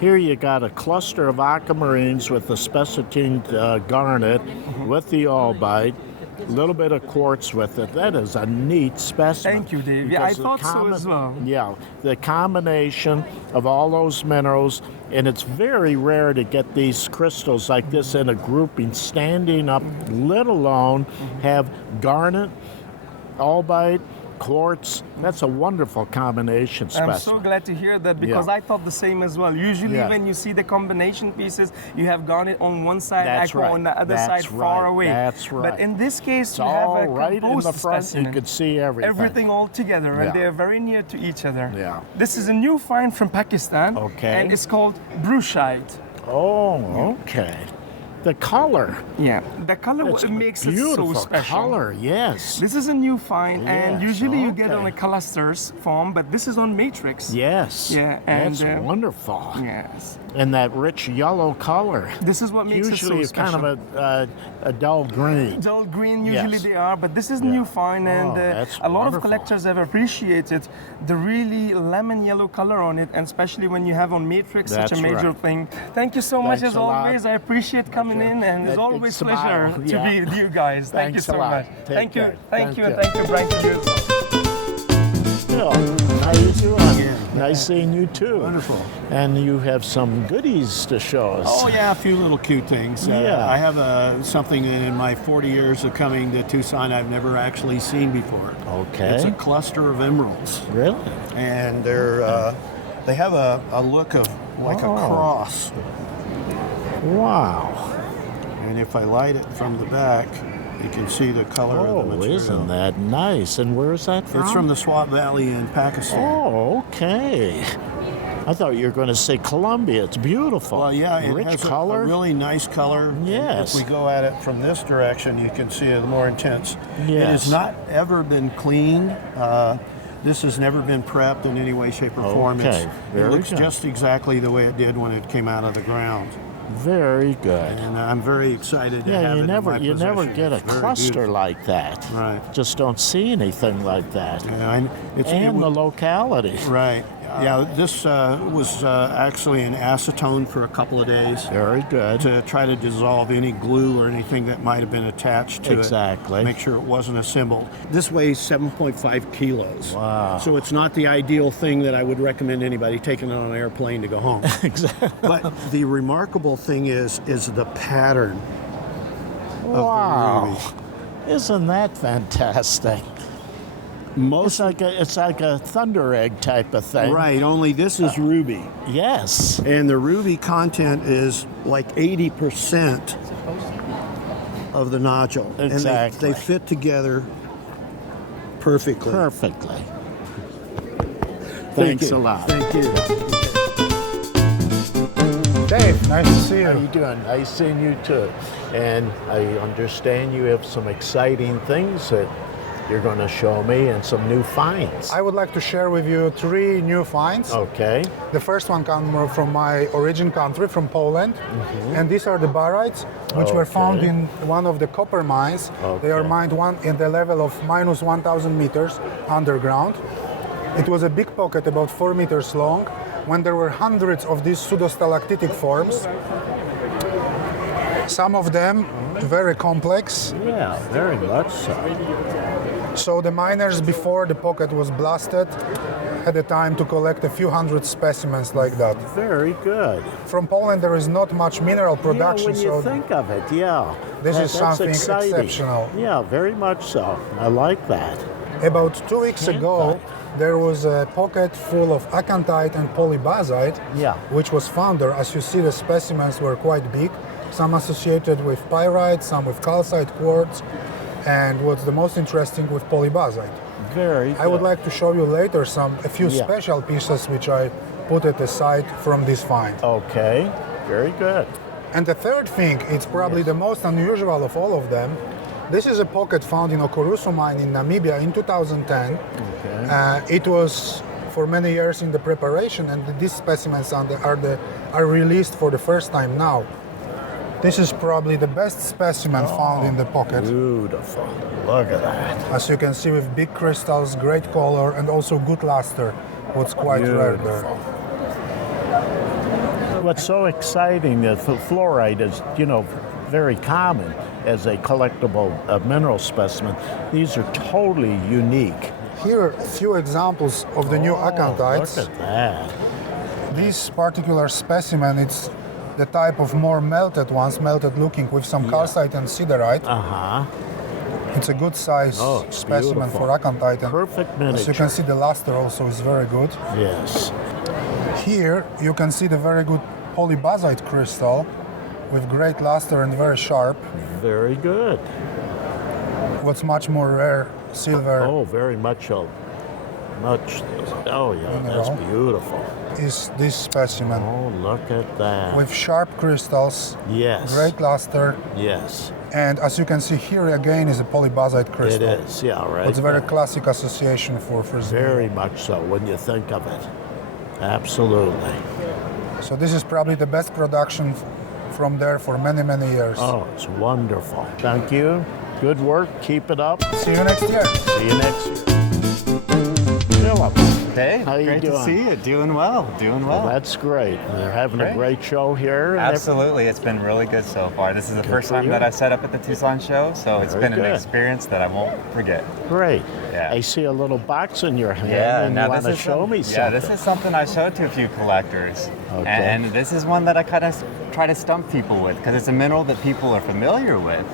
Here you got a cluster of aquamarines with the spessartine garnet with the albite. A little bit of quartz with it. That is a neat specimen. Thank you, Dave. Yeah, I thought so as well. Yeah, the combination of all those minerals, and it's very rare to get these crystals like this in a grouping, standing up, let alone have garnet, albite, quartz. That's a wonderful combination specimen. I'm so glad to hear that because I thought the same as well. Usually when you see the combination pieces, you have garnet on one side, aqua on the other side, far away. That's right. But in this case, it's we all have a right in composed the front. specimen. You could see everything. Everything all together, and they are very near to each other. Yeah. This is a new find from Pakistan, and it's called brushite. Oh, okay. The color. Yeah, the color makes it so special. Color, yes. This is a new find, and usually you get on a clusters form, but this is on matrix. Yes. Yeah, and that's wonderful. Yes. And that rich yellow color. This is what makes it so usually special. kind of a dull green. Dull green, usually they are, but this is new find, and a lot of collectors have appreciated the really lemon yellow color on it, and especially when you have on matrix such a major thing. Thank you so much as always. I appreciate coming in, and it's always a pleasure to be with you guys. Thank you so much. Thank you, thank you, Brian. How you doing? Nice seeing you too. Wonderful. And you have some goodies to show us. Oh yeah, a few little cute things. I have something in my 40 years of coming to Tucson I've never actually seen before. Okay. It's a cluster of emeralds. Really? And they have a look of like a cross. Wow. And if I light it from the back, you can see the color of the material. Isn't that nice? And where is that from? It's from the Swat Valley in Pakistan. Oh, okay. I thought you were going to say Colombia. It's beautiful. Well, yeah, it rich has color. A really nice color. Yes. If we go at it from this direction, you can see it more intense. Yes. It has not ever been cleaned. This has never been prepped in any way, shape, or form. Okay. It looks just exactly the way it did when it came out of the ground. Very good. And I'm very excited to have it in my possession. You never get a It's very cluster beautiful. like that. Right. Just don't see anything like that. Yeah, and the locality. Right. Yeah, this was actually in acetone for a couple of days. Very good. To try to dissolve any glue or anything that might have been attached to it. Exactly. Make sure it wasn't assembled. This weighs 7.5 kilos. Wow. So it's not the ideal thing that I would recommend anybody taking it on an airplane to go home. Exactly. But the remarkable thing is the pattern of the ruby. Isn't that fantastic? It's like a thunder egg type of thing. Right, only this is ruby. Yes. And the ruby content is like 80% of the nodule. Exactly. And they fit together perfectly. Perfectly. Thank Thanks you. a lot. Thank you. Dave, nice to see you. How you doing? Nice seeing you too. And I understand you have some exciting things that you're going to show me and some new finds. I would like to share with you 3 new finds. Okay. The first one comes from my origin country, from Poland. And these are the barytes, which were found in one of the copper mines. They are mined in the level of minus 1,000 meters underground. It was a big pocket, about 4 meters long, when there were hundreds of these pseudostalactitic forms. Some of them very complex. Yeah, very much so. So the miners, before the pocket was blasted, had the time to collect a few hundred specimens like that. Very good. From Poland, there is not much mineral production. Yeah, when you think of it, This is something exciting. exceptional. Yeah, very much so. I like that. About 2 weeks ago, there was a pocket full of acanthite and polybasite, which was found there. As you see, the specimens were quite big, some associated with pyrite, some with calcite quartz, and what's the most interesting, with polybasite. Very good. I would like to show you later a few special pieces which I put at the side from this find. Okay, very good. And the third thing, it's probably the most unusual of all of them. This is a pocket found in Okurusu mine in Namibia in 2010. It was for many years in the preparation, and these specimens are released for the first time now. This is probably the best specimen found in the pocket. Beautiful. Look at that. As you can see, with big crystals, great color, and also good luster, what's quite rare there. What's so exciting is fluorite is, very common as a collectible mineral specimen. These are totally unique. Here are a few examples of the new acantites. Look at that. This particular specimen, it's the type of more melted ones, melted looking with some calcite and siderite. It's a good size specimen beautiful. for acantite. And perfect miniature. as you can see, the luster also is very good. Yes. Here you can see the very good polybasite crystal with great luster and very sharp. Very good. What's much more rare, silver. Oh, very much so. Oh yeah, that's beautiful. Is this specimen. Oh, look at that. With sharp crystals. Yes. Great luster. Yes. And as you can see here again is a polybasite crystal. It is, yeah, right. It's a very classic association for Very much so when you think of it. Absolutely. So this is probably the best production from there for many, many years. Oh, it's wonderful. Thank you. Good work. Keep it up. See you next year. See you next year. Philip. Hey, how you great doing? to see you. Doing well, doing well. Well, that's great. They're having a great show here. Absolutely, it's been really good so far. This is the first time that I set up at the Tucson show, so it's Very been an good. experience that I won't forget. Great. Yeah. I see a little box in your hand and now you want this to is show me something. Yeah, this is something I showed to a few collectors. Okay. And this is one that I kind of try to stump people with because it's a mineral that people are familiar with,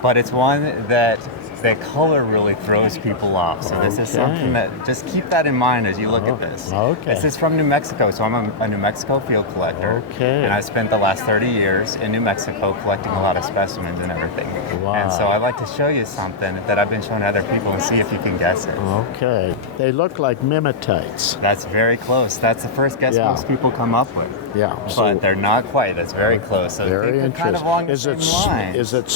but it's one that the color really throws people off. So this is something that, just keep that in mind as you look at this. Okay. This is from New Mexico, so I'm a New Mexico field collector. Okay. And I spent the last 30 years in New Mexico collecting a lot of specimens and everything. Wow. And so I'd like to show you something that I've been showing other people and see if you can guess it. Okay. They look like mimetites. That's very close. That's the first guess most people come up with. Yeah. But they're not quite. That's very close. So Very they're interesting. kind of along the same line. Is it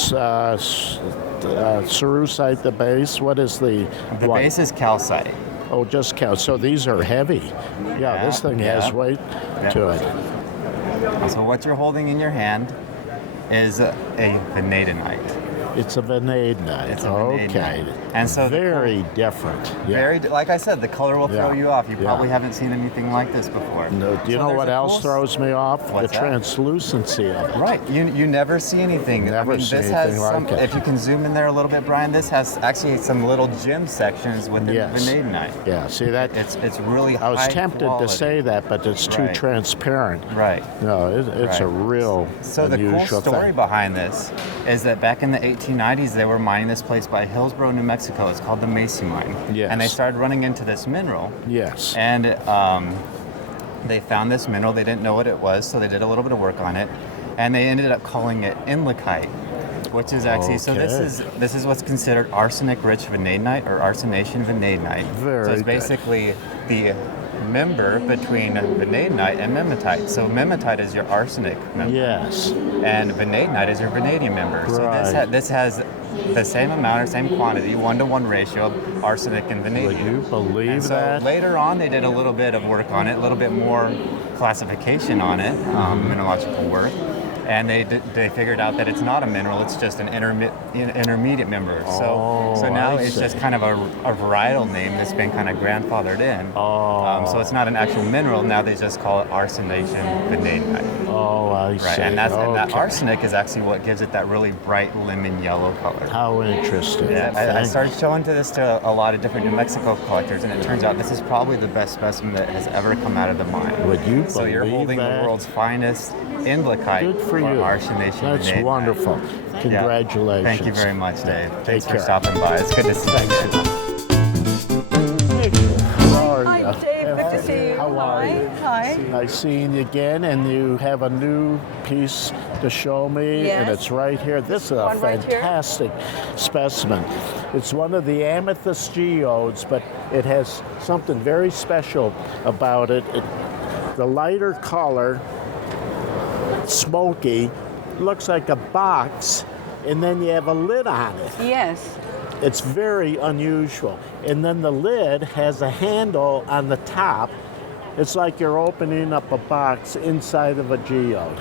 cerussite, the base? What is the white? Base is calcite. Oh, just cal. So these are heavy. Yeah, this thing has weight to it. So what you're holding in your hand is a vanadinite. It's a vanadinite. It's a Okay. vanadinite. And so very different. Yeah. like I said, the color will throw you off. You probably haven't seen anything like this before. No, do you know what else throws me off? What's the that? translucency of it. Right. You never see anything. Never see this anything has like some, it. If you can zoom in there a little bit, Brian, this has actually some little gem sections within the vanadinite. Yeah, see that? It's really I was high tempted quality. to say that, but it's too Right. transparent. Right. No, it's a real So the cool unusual story thing. behind this is that back in the 1890s, they were mining this place by Hillsboro, New Mexico. It's called the Macy Mine. Yes. And they started running into this mineral. Yes. And they found this mineral. They didn't know what it was, so they did a little bit of work on it. And they ended up calling it inlachite, which is actually, so this is what's considered arsenic-rich vanadinite or arsenation vanadinite. Very so it's good. basically the member between vanadinite and memetite. So memetite is your arsenic member. Yes. And vanadinite is your vanadium member. So this has the same amount or same quantity, 1-to-1 ratio of arsenic and vanadium. Would you believe and so that? later on they did a little bit of work on it, a little bit more classification on it, mineralogical work. And they figured out that it's not a mineral; it's just an intermediate member. So now it's just kind of a varietal name that's been kind of grandfathered in. So it's not an actual mineral. Now they just call it arsenation vanadinite. Oh, I see. Right, and that arsenic is actually what gives it that really bright lemon yellow color. How interesting. Yeah, I started showing this to a lot of different New Mexico collectors, and it turns out this is probably the best specimen that has ever come out of the mine. Would you So you're believe holding that? the world's finest inlachite Good for or you. arsenation That's vanadinite. wonderful. Congratulations. Thank you very much, Dave. Thanks for care. stopping by. It's good to see you. How are you? Hi, Dave. Good to see you. How are you? Hi. Nice seeing you again, and you have a new piece to show me, Yes. and it's right here. This is a One right here. fantastic specimen. It's one of the amethyst geodes, but it has something very special about it. The lighter color, smoky, looks like a box, and then you have a lid on it. Yes. It's very unusual. And then the lid has a handle on the top. It's like you're opening up a box inside of a geode.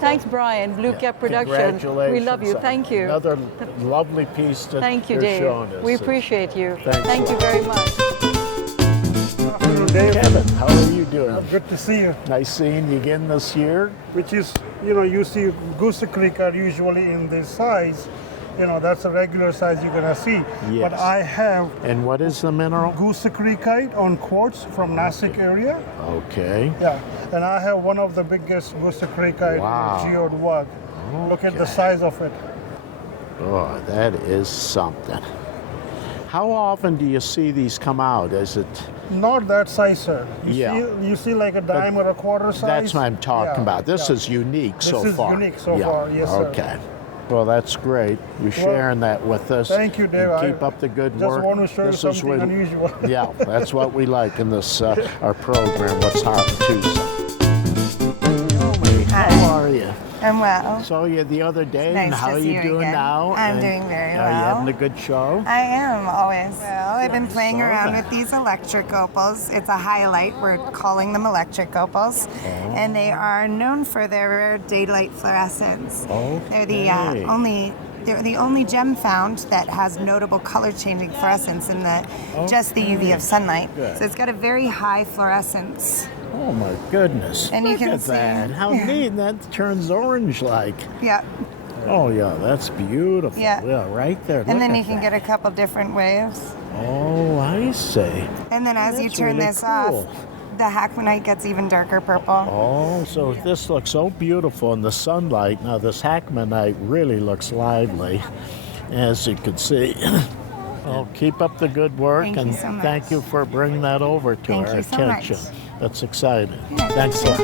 Thanks, Brian. Blue Cap Production. Congratulations. We love you. Thank you. Another lovely piece to Thank you, you're Dave. showing us. We appreciate you. Thanks Thank a you lot. very much. Kevin, how are you doing? Good to see you. Nice seeing you again this year. Which is, you see Goose Creek are usually in this size. That's a regular size you're gonna see. Yes. But I have. And what is the mineral? Goose Creekite on quartz from Nasik area. Okay. Yeah, and I have one of the biggest Goose Creekite geode work. Look at the size of it. Oh, that is something. How often do you see these come out? Is it? Not that size, sir. Yeah. You see like a dime or a quarter size. That's what I'm talking about. This is unique so far. This is unique so far, yes, sir. Okay. Well, that's great. You're sharing that with us. Thank you, Dave. And keep up the good work. Just want to show you something unusual. Yeah, that's what we like in this our program. What's Hot in Tucson? How are you? I'm well. Saw you the other day. Nice and how to are see you you doing again. now? I'm And doing very Are you well. having a good show? I am always. Well, I've been playing saw around that. with these electric opals. It's a highlight. We're calling them electric opals, and they are known for their rare daylight fluorescence. They're the only gem found that has notable color-changing fluorescence in just the UV of sunlight. Good. So it's got a very high fluorescence. Oh my goodness! And you Look can at see- that. How yeah. neat! That turns orange-like. Yeah. Oh yeah, that's beautiful. Yeah. Right there. And Look then at you can that. get a couple different waves. Oh, I see. And then as you That's turn really this cool. off, the hackmanite gets even darker purple. Oh, so this looks so beautiful in the sunlight. Now this hackmanite really looks lively, as you can see. Well, keep up the good work, Thank you and so much. thank you for bringing that over to Thank our you so attention. much. That's exciting. Yeah, Thanks a lot.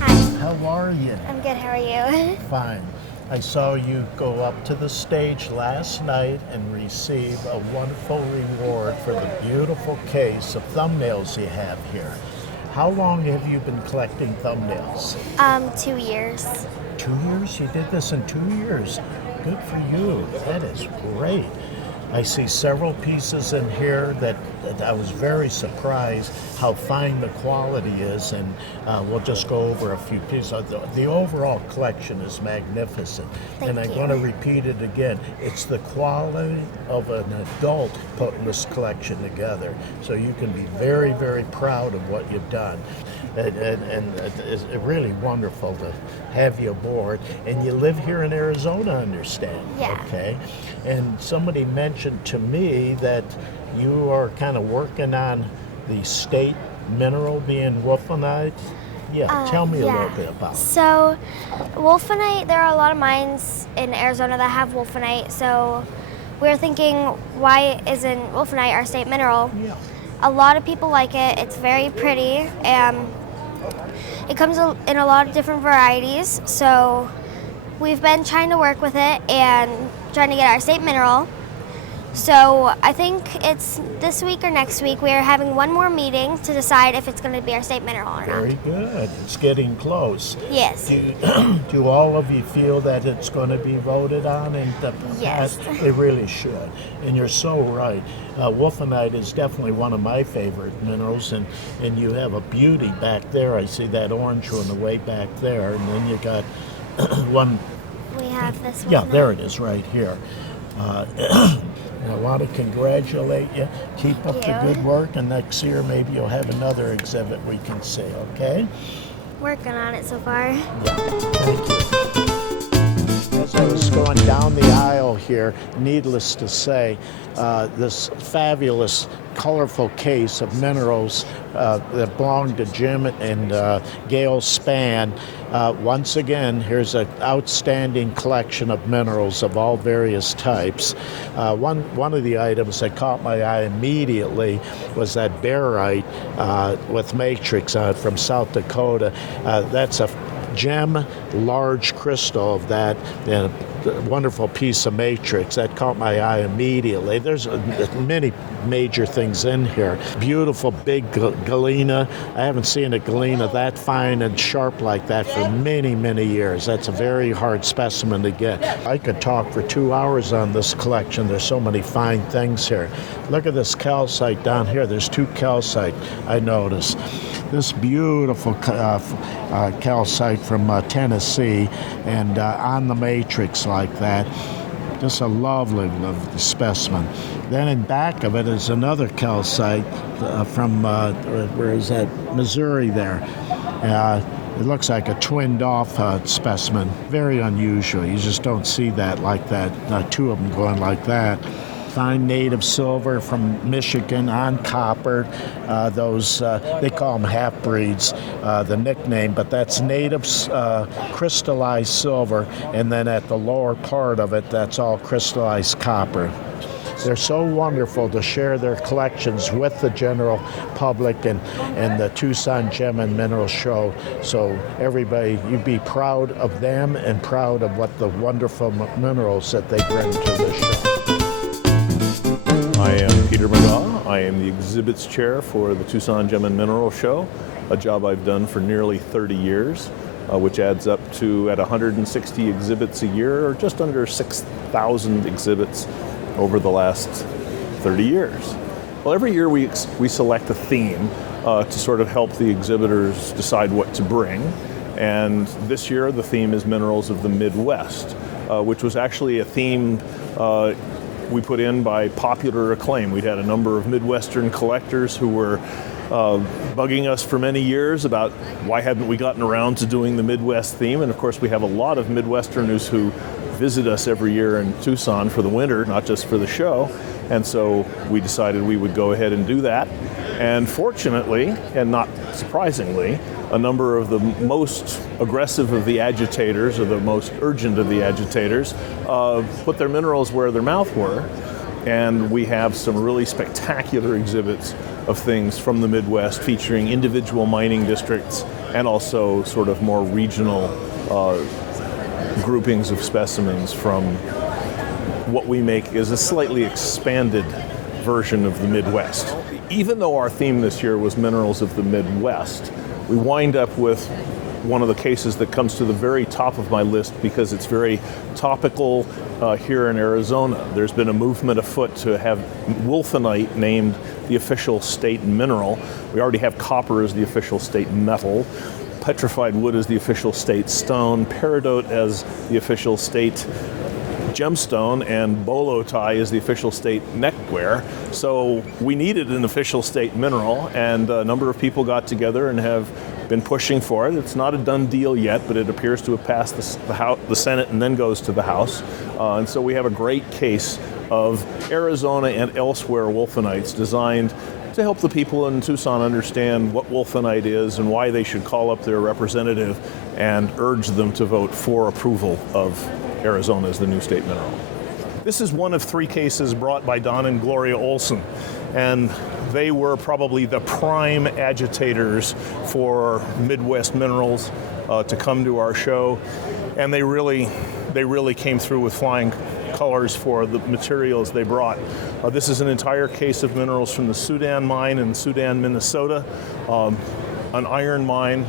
Hi. How are you? I'm good, how are you? Fine. I saw you go up to the stage last night and receive a wonderful reward for the beautiful case of thumbnails you have here. How long have you been collecting thumbnails? 2 years. 2 years? You did this in 2 years. Good for you. That is great. I see several pieces in here that I was very surprised how fine the quality is, and we'll just go over a few pieces. The overall collection is magnificent, and I'm going to repeat it again. It's the quality of an adult putting this collection together, so you can be very, very proud of what you've done. And it's really wonderful to have you aboard. And you live here in Arizona, I understand. Yeah. Okay. And somebody mentioned to me that you are kind of working on the state mineral being wolfenite. Yeah, tell me a little bit about it. So, wolfenite, there are a lot of mines in Arizona that have wolfenite, so we're thinking, why isn't wolfenite our state mineral? Yeah. A lot of people like it. It's very pretty, and it comes in a lot of different varieties, so we've been trying to work with it and trying to get our state mineral. So I think it's this week or next week. We are having one more meeting to decide if it's going to be our state mineral or not. Very good. It's getting close. Yes. Do all of you feel that it's going to be voted on? And Yes. It really should. And you're so right. Wolfenite is definitely one of my favorite minerals, and you have a beauty back there. I see that orange one way back there, and then you got one. We have this one. Yeah, there it is right here. And I want to congratulate you. Keep up the good work, and next year maybe you'll have another exhibit we can see, okay? Working on it so far. Thank you. As I was going down the aisle here, needless to say, this fabulous, colorful case of minerals that belong to Jim and Gail Spann. Once again, here's an outstanding collection of minerals of all various types. One of the items that caught my eye immediately was that barite with matrix on it from South Dakota. That's a gem large crystal of that, and a wonderful piece of matrix that caught my eye immediately. There's many major things in here. Beautiful big galena. I haven't seen a galena that fine and sharp like that for many, many years. That's a very hard specimen to get. I could talk for 2 hours on this collection. There's so many fine things here. Look at this calcite down here. There's 2 calcite I noticed. This beautiful calcite from Tennessee, and on the matrix like that. Just a lovely, lovely specimen. Then in back of it is another calcite from, where is that, Missouri there. It looks like a twinned off specimen. Very unusual. You just don't see that like that. 2 of them going like that. Fine native silver from Michigan on copper. Those, they call them half-breeds, the nickname, but that's native crystallized silver, and then at the lower part of it, that's all crystallized copper. They're so wonderful to share their collections with the general public and the Tucson Gem and Mineral Show. So everybody, you be proud of them and proud of what the wonderful minerals that they bring to the show. I am Peter McGaw. I am the exhibits chair for the Tucson Gem and Mineral Show, a job I've done for nearly 30 years, which adds up to at 160 exhibits a year, or just under 6,000 exhibits over the last 30 years. Well, every year we select a theme to sort of help the exhibitors decide what to bring. And this year the theme is Minerals of the Midwest, which was actually a theme we put in by popular acclaim. We'd had a number of Midwestern collectors who were bugging us for many years about why hadn't we gotten around to doing the Midwest theme. And of course we have a lot of Midwesterners who visit us every year in Tucson for the winter, not just for the show. And so we decided we would go ahead and do that. And fortunately, and not surprisingly, a number of the most aggressive of the agitators, or the most urgent of the agitators, put their minerals where their mouth were. And we have some really spectacular exhibits of things from the Midwest featuring individual mining districts and also sort of more regional groupings of specimens from what we make is a slightly expanded version of the Midwest. Even though our theme this year was Minerals of the Midwest, we wind up with one of the cases that comes to the very top of my list because it's very topical here in Arizona. There's been a movement afoot to have wolfenite named the official state mineral. We already have copper as the official state metal, petrified wood as the official state stone, peridot as the official state gemstone, and bolo tie is the official state neckwear. So we needed an official state mineral, and a number of people got together and have been pushing for it. It's not a done deal yet, but it appears to have passed the Senate and then goes to the House. And so we have a great case of Arizona and elsewhere wolfenites designed to help the people in Tucson understand what wolfenite is and why they should call up their representative and urge them to vote for approval of Arizona as the new state mineral. This is one of 3 cases brought by Don and Gloria Olson, and they were probably the prime agitators for Midwest minerals to come to our show, and they really came through with flying colors for the materials they brought. This is an entire case of minerals from the Sudan mine in Sudan, Minnesota, an iron mine,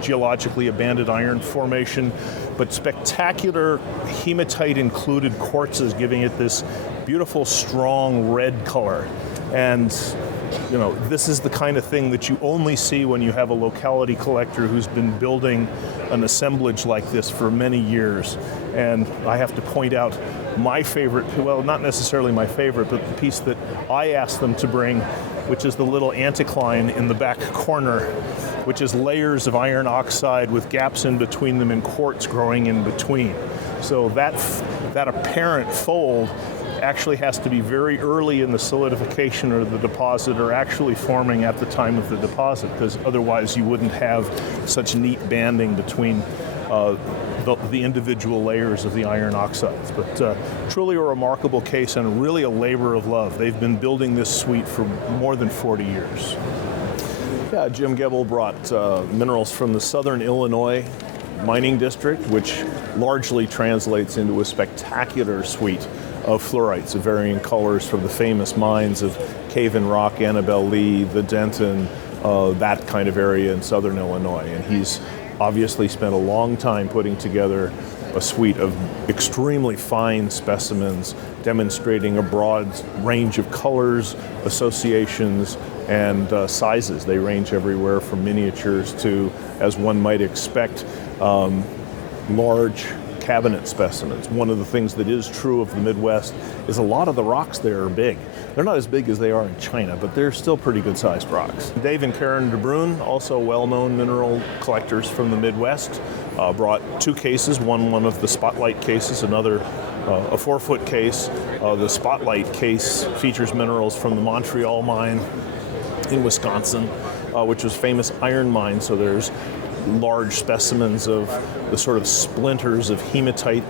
geologically a banded iron formation, but spectacular hematite-included quartzes giving it this beautiful, strong red color. And you know, this is the kind of thing that you only see when you have a locality collector who's been building an assemblage like this for many years. And I have to point out my favorite, well, not necessarily my favorite, but the piece that I asked them to bring, which is the little anticline in the back corner, which is layers of iron oxide with gaps in between them and quartz growing in between. So that apparent fold actually has to be very early in the solidification of the deposit, or actually forming at the time of the deposit, because otherwise you wouldn't have such neat banding between the individual layers of the iron oxides. But truly a remarkable case and really a labor of love. They've been building this suite for more than 40 years. Yeah, Jim Gebel brought minerals from the southern Illinois mining district, which largely translates into a spectacular suite of fluorites of varying colors from the famous mines of Cave and Rock, Annabelle Lee, the Denton, that kind of area in southern Illinois. And he's obviously spent a long time putting together a suite of extremely fine specimens demonstrating a broad range of colors, associations, and sizes. They range everywhere from miniatures to, as one might expect, large cabinet specimens. One of the things that is true of the Midwest is a lot of the rocks there are big. They're not as big as they are in China, but they're still pretty good sized rocks. Dave and Karen DeBrun, also well-known mineral collectors from the Midwest, brought 2 cases, one of the Spotlight cases, another a 4-foot case. The Spotlight case features minerals from the Montreal mine in Wisconsin, which was famous iron mine, so there's large specimens of the sort of splinters of hematite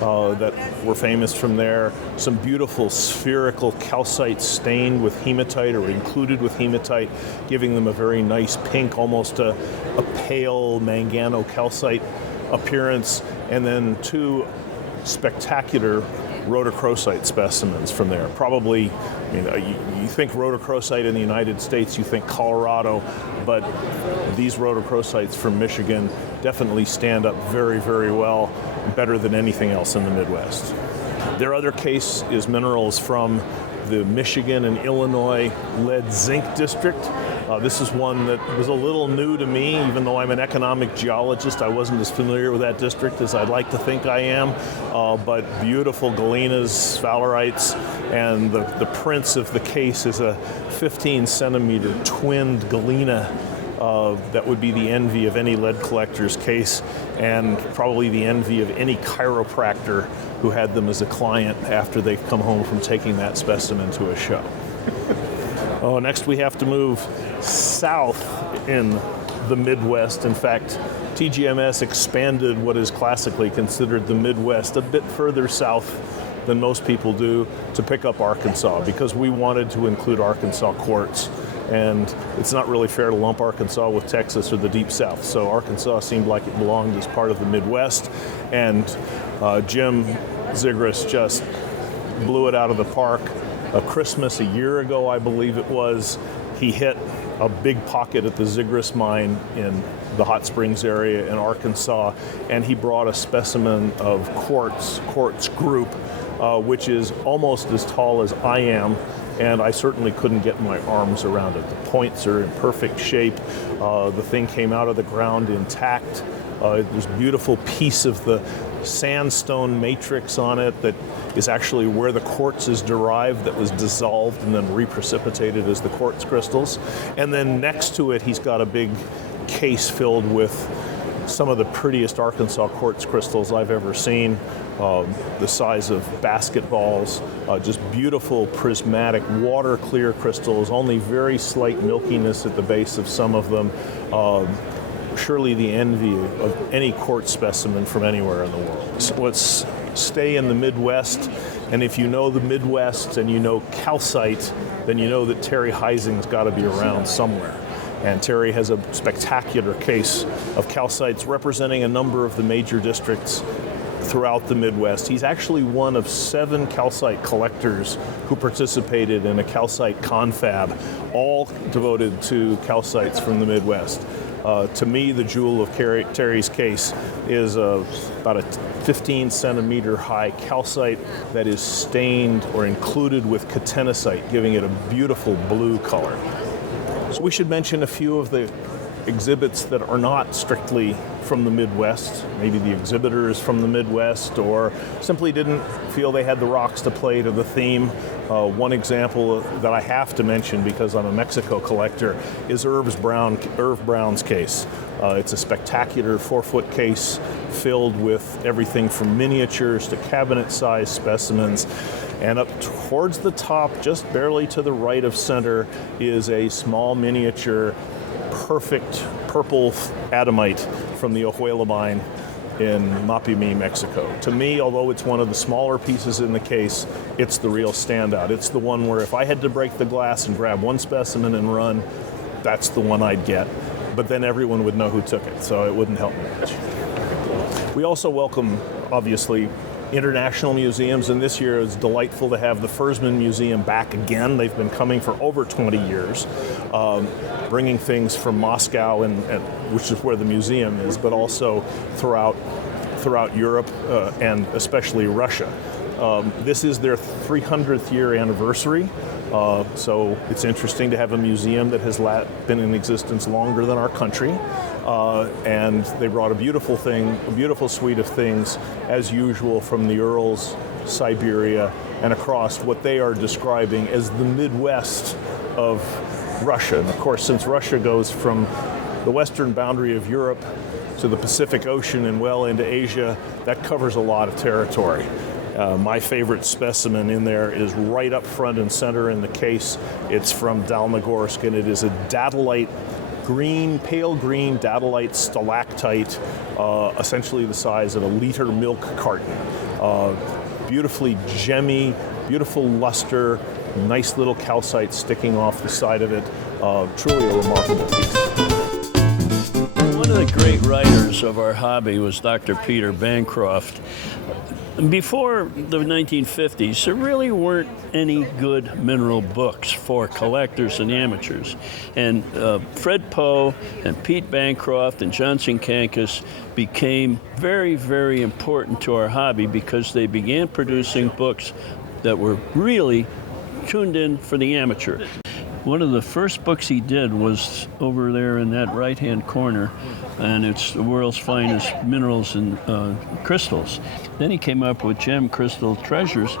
that were famous from there. Some beautiful spherical calcites stained with hematite or included with hematite, giving them a very nice pink, almost a pale mangano-calcite appearance. And then 2 spectacular rhodochrosite specimens from there. Probably, you think rhodochrosite in the United States, you think Colorado, but these rhodochrosites from Michigan definitely stand up very, very well, better than anything else in the Midwest. Their other case is minerals from the Michigan and Illinois lead zinc district. This is one that was a little new to me, even though I'm an economic geologist. I wasn't as familiar with that district as I'd like to think I am, but beautiful galenas, sphalerites, and the prince of the case is a 15-centimeter twinned galena that would be the envy of any lead collector's case, and probably the envy of any chiropractor who had them as a client after they've come home from taking that specimen to a show. Next we have to move south in the Midwest. In fact, TGMS expanded what is classically considered the Midwest a bit further south than most people do to pick up Arkansas, because we wanted to include Arkansas quartz. And it's not really fair to lump Arkansas with Texas or the Deep South. So Arkansas seemed like it belonged as part of the Midwest. And Jim Zigris just blew it out of the park. Christmas a year ago, I believe it was, he hit a big pocket at the Zigris mine in the Hot Springs area in Arkansas, and he brought a specimen of quartz group, which is almost as tall as I am, and I certainly couldn't get my arms around it. The points are in perfect shape. The thing came out of the ground intact. There's a beautiful piece of the sandstone matrix on it that is actually where the quartz is derived, that was dissolved and then reprecipitated as the quartz crystals. And then next to it, he's got a big case filled with some of the prettiest Arkansas quartz crystals I've ever seen, the size of basketballs, just beautiful prismatic water clear crystals, only very slight milkiness at the base of some of them. Surely the envy of any quartz specimen from anywhere in the world. So let's stay in the Midwest, and if you know the Midwest and you know calcite, then you know that Terry Heising's got to be around somewhere. And Terry has a spectacular case of calcites representing a number of the major districts throughout the Midwest. He's actually one of 7 calcite collectors who participated in a calcite confab, all devoted to calcites from the Midwest. To me, the jewel of Terry's case is about a 15-centimeter high calcite that is stained or included with catenosite, giving it a beautiful blue color. So we should mention a few of the exhibits that are not strictly from the Midwest. Maybe the exhibitor is from the Midwest or simply didn't feel they had the rocks to play to the theme. One example that I have to mention because I'm a Mexico collector is Irv Brown's case. It's a spectacular 4-foot case filled with everything from miniatures to cabinet-sized specimens. And up towards the top, just barely to the right of center, is a small miniature perfect purple adamite from the Ojuela mine in Mapimi, Mexico. To me, although it's one of the smaller pieces in the case, it's the real standout. It's the one where if I had to break the glass and grab one specimen and run, that's the one I'd get. But then everyone would know who took it, so it wouldn't help me much. We also welcome, obviously, international museums, and this year it's delightful to have the Fersman Museum back again. They've been coming for over 20 years, bringing things from Moscow, and which is where the museum is, but also throughout Europe and especially Russia. This is their 300th year anniversary, so it's interesting to have a museum that has been in existence longer than our country. And they brought a beautiful suite of things, as usual, from the Urals, Siberia, and across what they are describing as the Midwest of Russia. And of course, since Russia goes from the western boundary of Europe to the Pacific Ocean and well into Asia, that covers a lot of territory. My favorite specimen in there is right up front and center in the case. It's from Dalmagorsk, and it is a datellite, pale green datellite stalactite, essentially the size of a liter milk carton. Beautifully gemmy, beautiful luster, nice little calcite sticking off the side of it. Truly a remarkable piece. One of the great writers of our hobby was Dr. Peter Bancroft. Before the 1950s, there really weren't any good mineral books for collectors and amateurs. And Fred Poe and Pete Bancroft and Johnson Kankas became very, very important to our hobby because they began producing books that were really tuned in for the amateur. One of the first books he did was over there in that right-hand corner, and it's the world's finest minerals and crystals. Then he came up with Gem Crystal Treasures.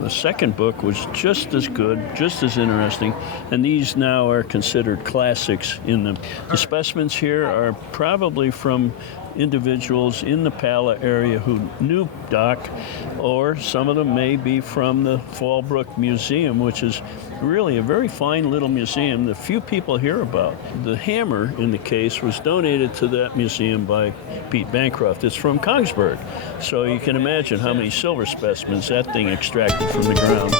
The second book was just as good, just as interesting, and these now are considered classics in them. The specimens here are probably from individuals in the Pala area who knew Doc, or some of them may be from the Fallbrook Museum, which is really a very fine little museum that few people hear about. The hammer in the case was donated to that museum by Pete Bancroft. It's from Kongsberg, so you can imagine how many silver specimens that thing extracted from the ground.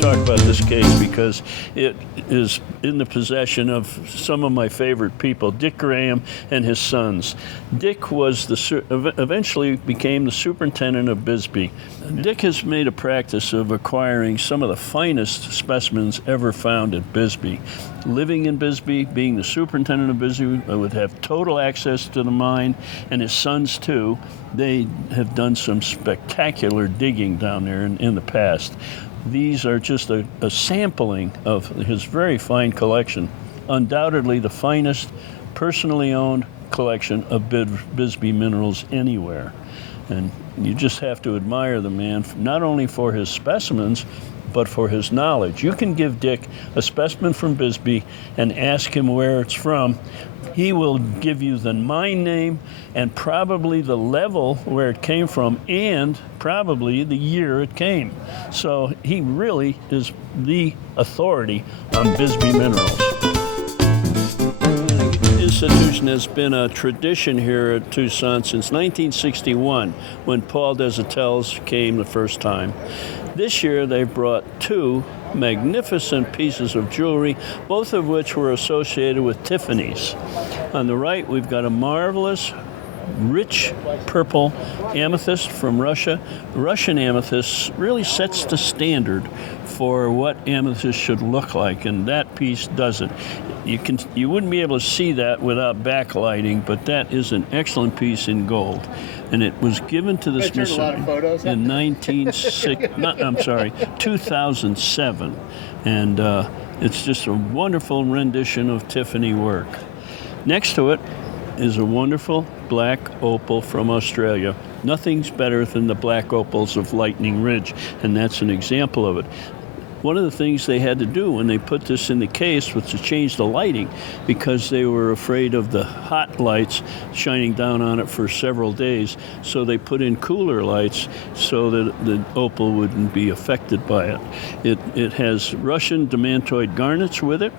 Talk about this case because it is in the possession of some of my favorite people, Dick Graham and his sons. Dick was eventually became the superintendent of Bisbee. Dick has made a practice of acquiring some of the finest specimens ever found at Bisbee. Living in Bisbee, being the superintendent of Bisbee, would have total access to the mine, and his sons too. They have done some spectacular digging down there in the past. These are just a sampling of his very fine collection. Undoubtedly the finest personally owned collection of Bisbee minerals anywhere. And you just have to admire the man, not only for his specimens, but for his knowledge. You can give Dick a specimen from Bisbee and ask him where it's from. He will give you the mine name and probably the level where it came from and probably the year it came. So he really is the authority on Bisbee minerals. This institution has been a tradition here at Tucson since 1961 when Paul Desautel came the first time. This year they've brought two magnificent pieces of jewelry, both of which were associated with Tiffany's. On the right, we've got a marvelous, rich purple amethyst from Russia. Russian amethyst really sets the standard for what amethyst should look like, and that piece does it. You wouldn't be able to see that without backlighting, but that is an excellent piece in gold. And it was given to the Smithsonian in 2007. And it's just a wonderful rendition of Tiffany work. Next to it is a wonderful black opal from Australia. Nothing's better than the black opals of Lightning Ridge, and that's an example of it. One of the things they had to do when they put this in the case was to change the lighting because they were afraid of the hot lights shining down on it for several days. So they put in cooler lights so that the opal wouldn't be affected by it. It has Russian demantoid garnets with it.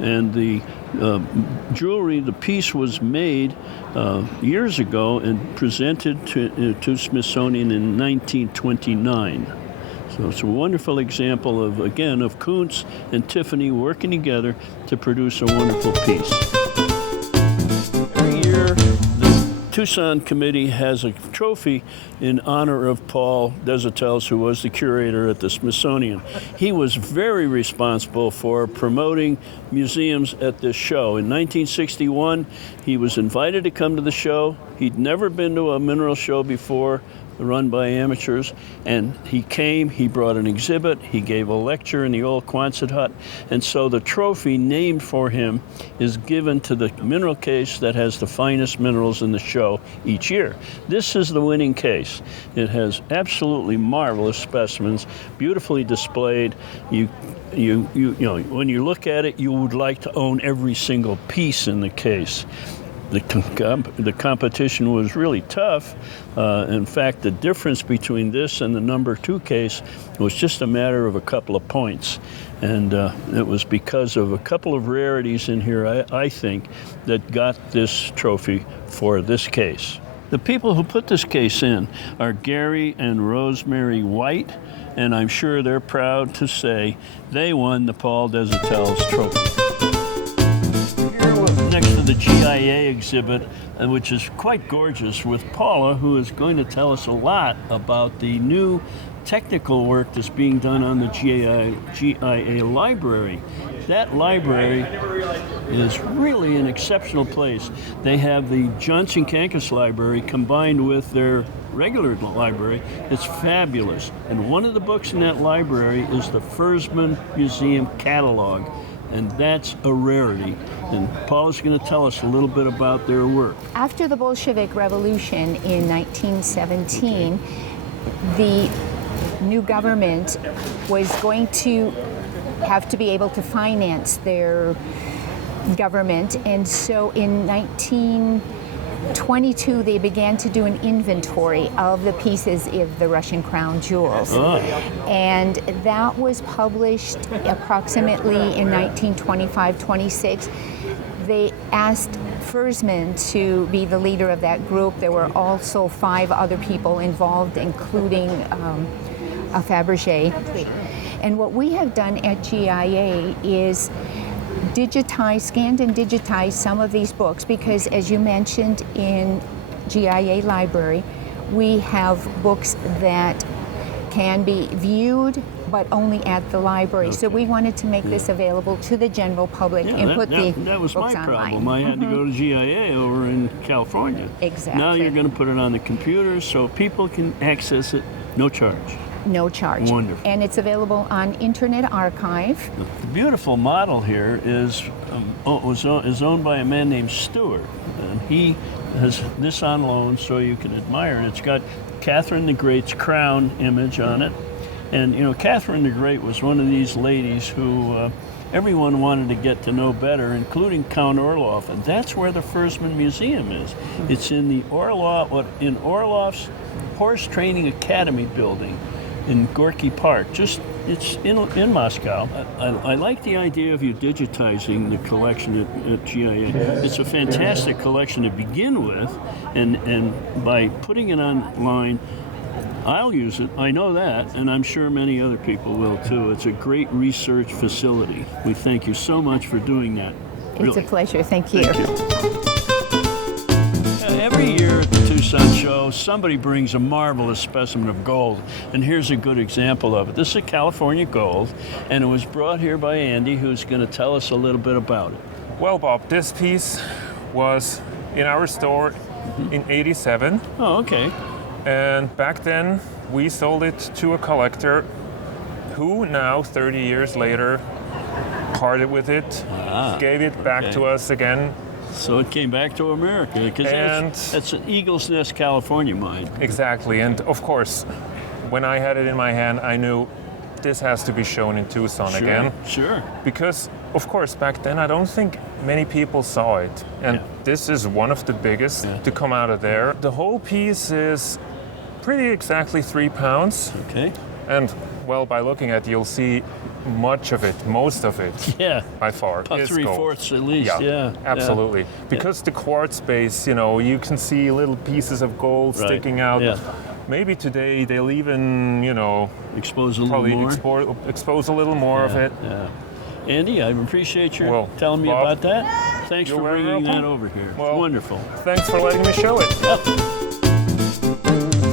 And the jewelry, the piece was made years ago and presented to Smithsonian in 1929. So it's a wonderful example of, again, of Kuntz and Tiffany working together to produce a wonderful piece. Every year, the Tucson committee has a trophy in honor of Paul Desautel, who was the curator at the Smithsonian. He was very responsible for promoting museums at this show. In 1961, he was invited to come to the show. He'd never been to a mineral show before, run by amateurs, and he came, he brought an exhibit, he gave a lecture in the old Quonset hut, and so the trophy named for him is given to the mineral case that has the finest minerals in the show each year. This is the winning case. It has absolutely marvelous specimens, beautifully displayed. You know, when you look at it, you would like to own every single piece in the case. The competition was really tough. In fact, the difference between this and the number 2 case was just a matter of a couple of points. And it was because of a couple of rarities in here, I think, that got this trophy for this case. The people who put this case in are Gary and Rosemary White, and I'm sure they're proud to say they won the Paul Desautel's trophy. Next to the GIA exhibit, which is quite gorgeous, with Paula, who is going to tell us a lot about the new technical work that's being done on the GIA library. That library is really an exceptional place. They have the Johnson Kankis library combined with their regular library. It's fabulous. And one of the books in that library is the Fersman Museum Catalog. And that's a rarity. And Paula's going to tell us a little bit about their work. After the Bolshevik Revolution in 1917, the new government was going to have to be able to finance their government. And so in 1922, they began to do an inventory of the pieces of the Russian crown jewels. Oh. And that was published approximately in 1925-26. They asked Fersman to be the leader of that group. There were also 5 other people involved, including a Fabergé. And what we have done at GIA is scanned and digitized some of these books, because as you mentioned in GIA library, we have books that can be viewed but only at the library. Okay. So we wanted to make this available to the general public and put the that was books my online. problem. I had to go to GIA over in California. Exactly. Now you're going to put it on the computer so people can access it, no charge. No charge. Wonderful. And it's available on Internet Archive. The beautiful model here is owned by a man named Stewart. And he has this on loan so you can admire it. It's got Catherine the Great's crown image on it. And, you know, Catherine the Great was one of these ladies who everyone wanted to get to know better, including Count Orloff. And that's where the Fersman Museum is. It's in the Orloff's Horse Training Academy building in Gorky Park. It's in Moscow. I like the idea of you digitizing the collection at GIA. It's a fantastic collection to begin with, and by putting it online, I'll use it, I know that, and I'm sure many other people will too. It's a great research facility. We thank you so much for doing that. It's a pleasure, thank you. Every year at the Tucson show, somebody brings a marvelous specimen of gold, and here's a good example of it. This is a California gold, and it was brought here by Andy, who's going to tell us a little bit about it. Well, Bob, this piece was in our store in '87. Oh, okay. And back then, we sold it to a collector who now, 30 years later, parted with it, gave it back to us again. So it came back to America, because that's an Eagle's Nest, California mine. Exactly, and of course, when I had it in my hand, I knew this has to be shown in Tucson again. Sure. Because, of course, back then, I don't think many people saw it. And this is one of the biggest to come out of there. The whole piece is pretty exactly 3 pounds. Okay. And, well, by looking at it, you'll see much of it, most of it, by far, About is 3/4 gold. at least, yeah. Absolutely. Yeah. Because the quartz base, you know, you can see little pieces of gold sticking out. Yeah. Maybe today they'll even, you know, expose a little more. Expose a little more of it. Yeah. Andy, I appreciate your telling me about that. Thanks You're for very bringing welcome. that over here. Well, It's wonderful. Thanks for letting me show it.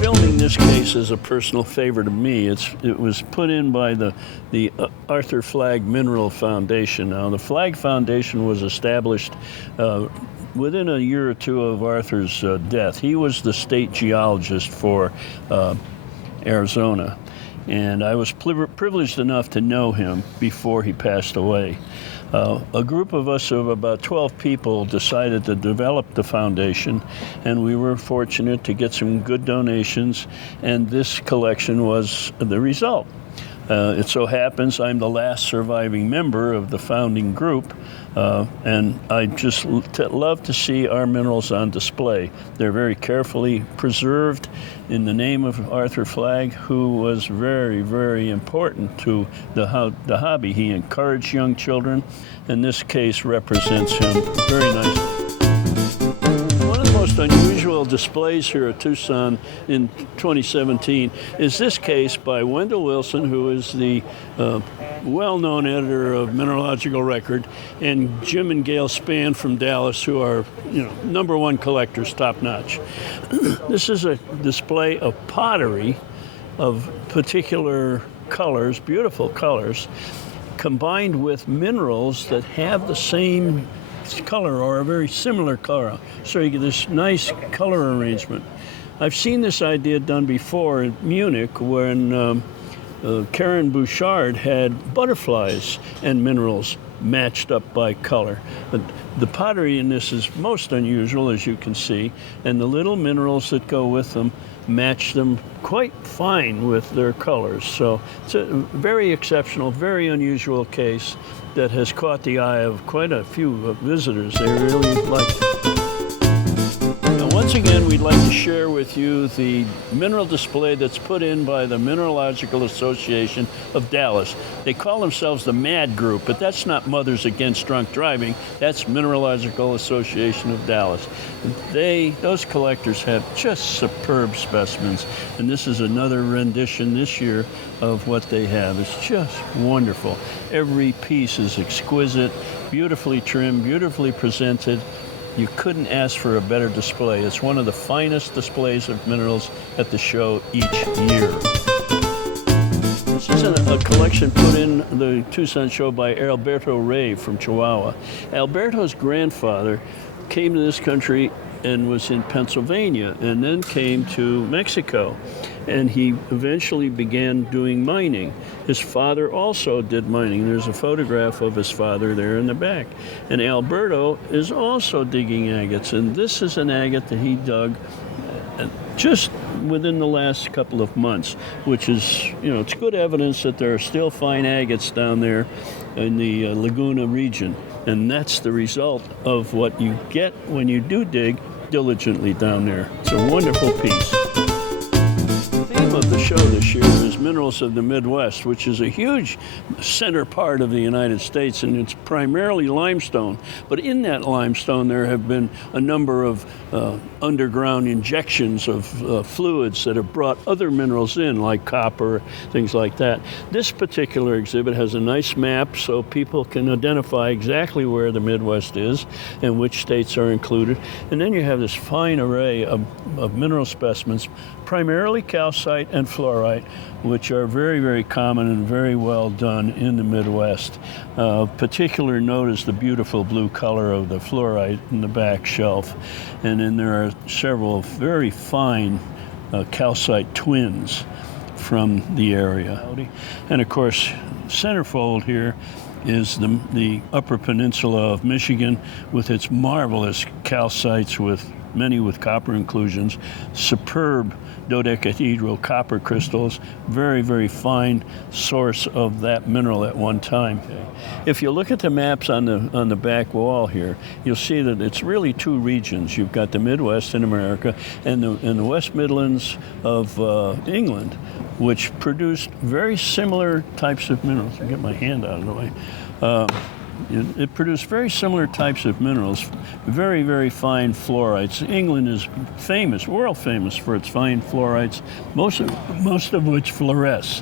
Filming this case is a personal favorite of me. It was put in by the Arthur Flagg Mineral Foundation. Now, the Flagg Foundation was established within a year or two of Arthur's death. He was the state geologist for Arizona, and I was privileged enough to know him before he passed away. A group of us of about 12 people decided to develop the foundation, and we were fortunate to get some good donations, and this collection was the result. It so happens I'm the last surviving member of the founding group, and I just love to see our minerals on display. They're very carefully preserved in the name of Arthur Flagg, who was very, very important to the hobby. He encouraged young children, and this case represents him very nicely. One of the most unusual displays here at Tucson in 2017 is this case by Wendell Wilson, who is the well-known editor of Mineralogical Record, and Jim and Gail Spann from Dallas, who are, #1 collectors, top-notch. This is a display of pottery of particular colors, beautiful colors, combined with minerals that have the same color or a very similar color. So you get this nice color arrangement. I've seen this idea done before in Munich when Karen Bouchard had butterflies and minerals matched up by color. But the pottery in this is most unusual, as you can see, and the little minerals that go with them match them quite fine with their colors. So it's a very exceptional, very unusual case that has caught the eye of quite a few visitors. They really like it. Now, once again, we'd like to share with you the mineral display that's put in by the Mineralogical Association of Dallas. They call themselves the MAD Group, but that's not Mothers Against Drunk Driving. That's Mineralogical Association of Dallas. Those collectors have just superb specimens, and this is another rendition this year of what they have. It's just wonderful. Every piece is exquisite, beautifully trimmed, beautifully presented. You couldn't ask for a better display. It's one of the finest displays of minerals at the show each year. This is a collection put in the Tucson show by Alberto Rey from Chihuahua. Alberto's grandfather came to this country and was in Pennsylvania, and then came to Mexico, and he eventually began doing mining. His father also did mining. There's a photograph of his father there in the back. And Alberto is also digging agates, and this is an agate that he dug just within the last couple of months, which is, it's good evidence that there are still fine agates down there in the Laguna region. And that's the result of what you get when you do dig diligently down there. It's a wonderful piece. The theme of the show this year is Minerals of the Midwest, which is a huge center part of the United States, and it's primarily limestone. But in that limestone, there have been a number of underground injections of fluids that have brought other minerals in, like copper, things like that. This particular exhibit has a nice map so people can identify exactly where the Midwest is and which states are included. And then you have this fine array of mineral specimens, primarily calcite and fluorite, which are very, very common and very well done in the Midwest. Particular note is the beautiful blue color of the fluorite in the back shelf. And then there are several very fine calcite twins from the area. And of course, centerfold here is the Upper Peninsula of Michigan with its marvelous calcites, many with copper inclusions, superb dodecahedral copper crystals, very, very fine source of that mineral at one time. If you look at the maps on the back wall here, you'll see that it's really two regions. You've got the Midwest in America and the West Midlands of England, which produced very similar types of minerals. I'll get my hand out of the way. It produced very similar types of minerals, very, very fine fluorites. England is famous, world famous for its fine fluorites, most of which fluoresce.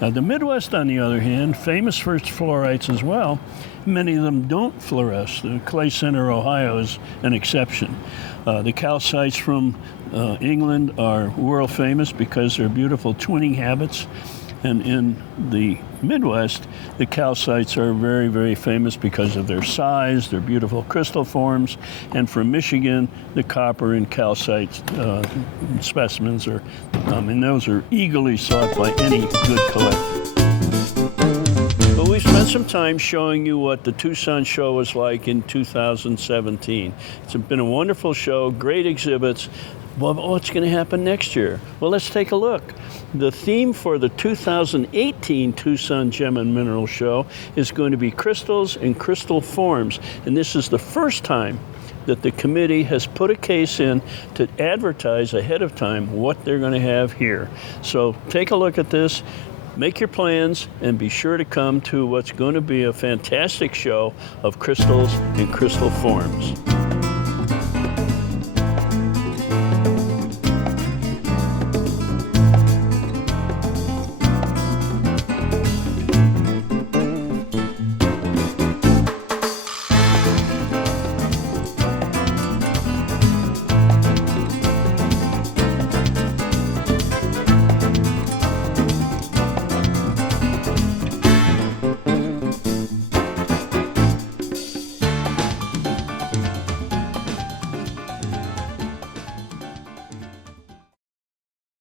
The Midwest, on the other hand, famous for its fluorites as well. Many of them don't fluoresce. The Clay Center, Ohio is an exception. The calcites from England are world famous because they're beautiful twinning habits. And in the Midwest, the calcites are very, very famous because of their size, their beautiful crystal forms. And from Michigan, the copper and calcite specimens are, and those are eagerly sought by any good collector. But we spent some time showing you what the Tucson show was like in 2017. It's been a wonderful show, great exhibits. Well, what's going to happen next year? Well, let's take a look. The theme for the 2018 Tucson Gem and Mineral Show is going to be crystals and crystal forms. And this is the first time that the committee has put a case in to advertise ahead of time what they're going to have here. So take a look at this, make your plans, and be sure to come to what's going to be a fantastic show of crystals and crystal forms.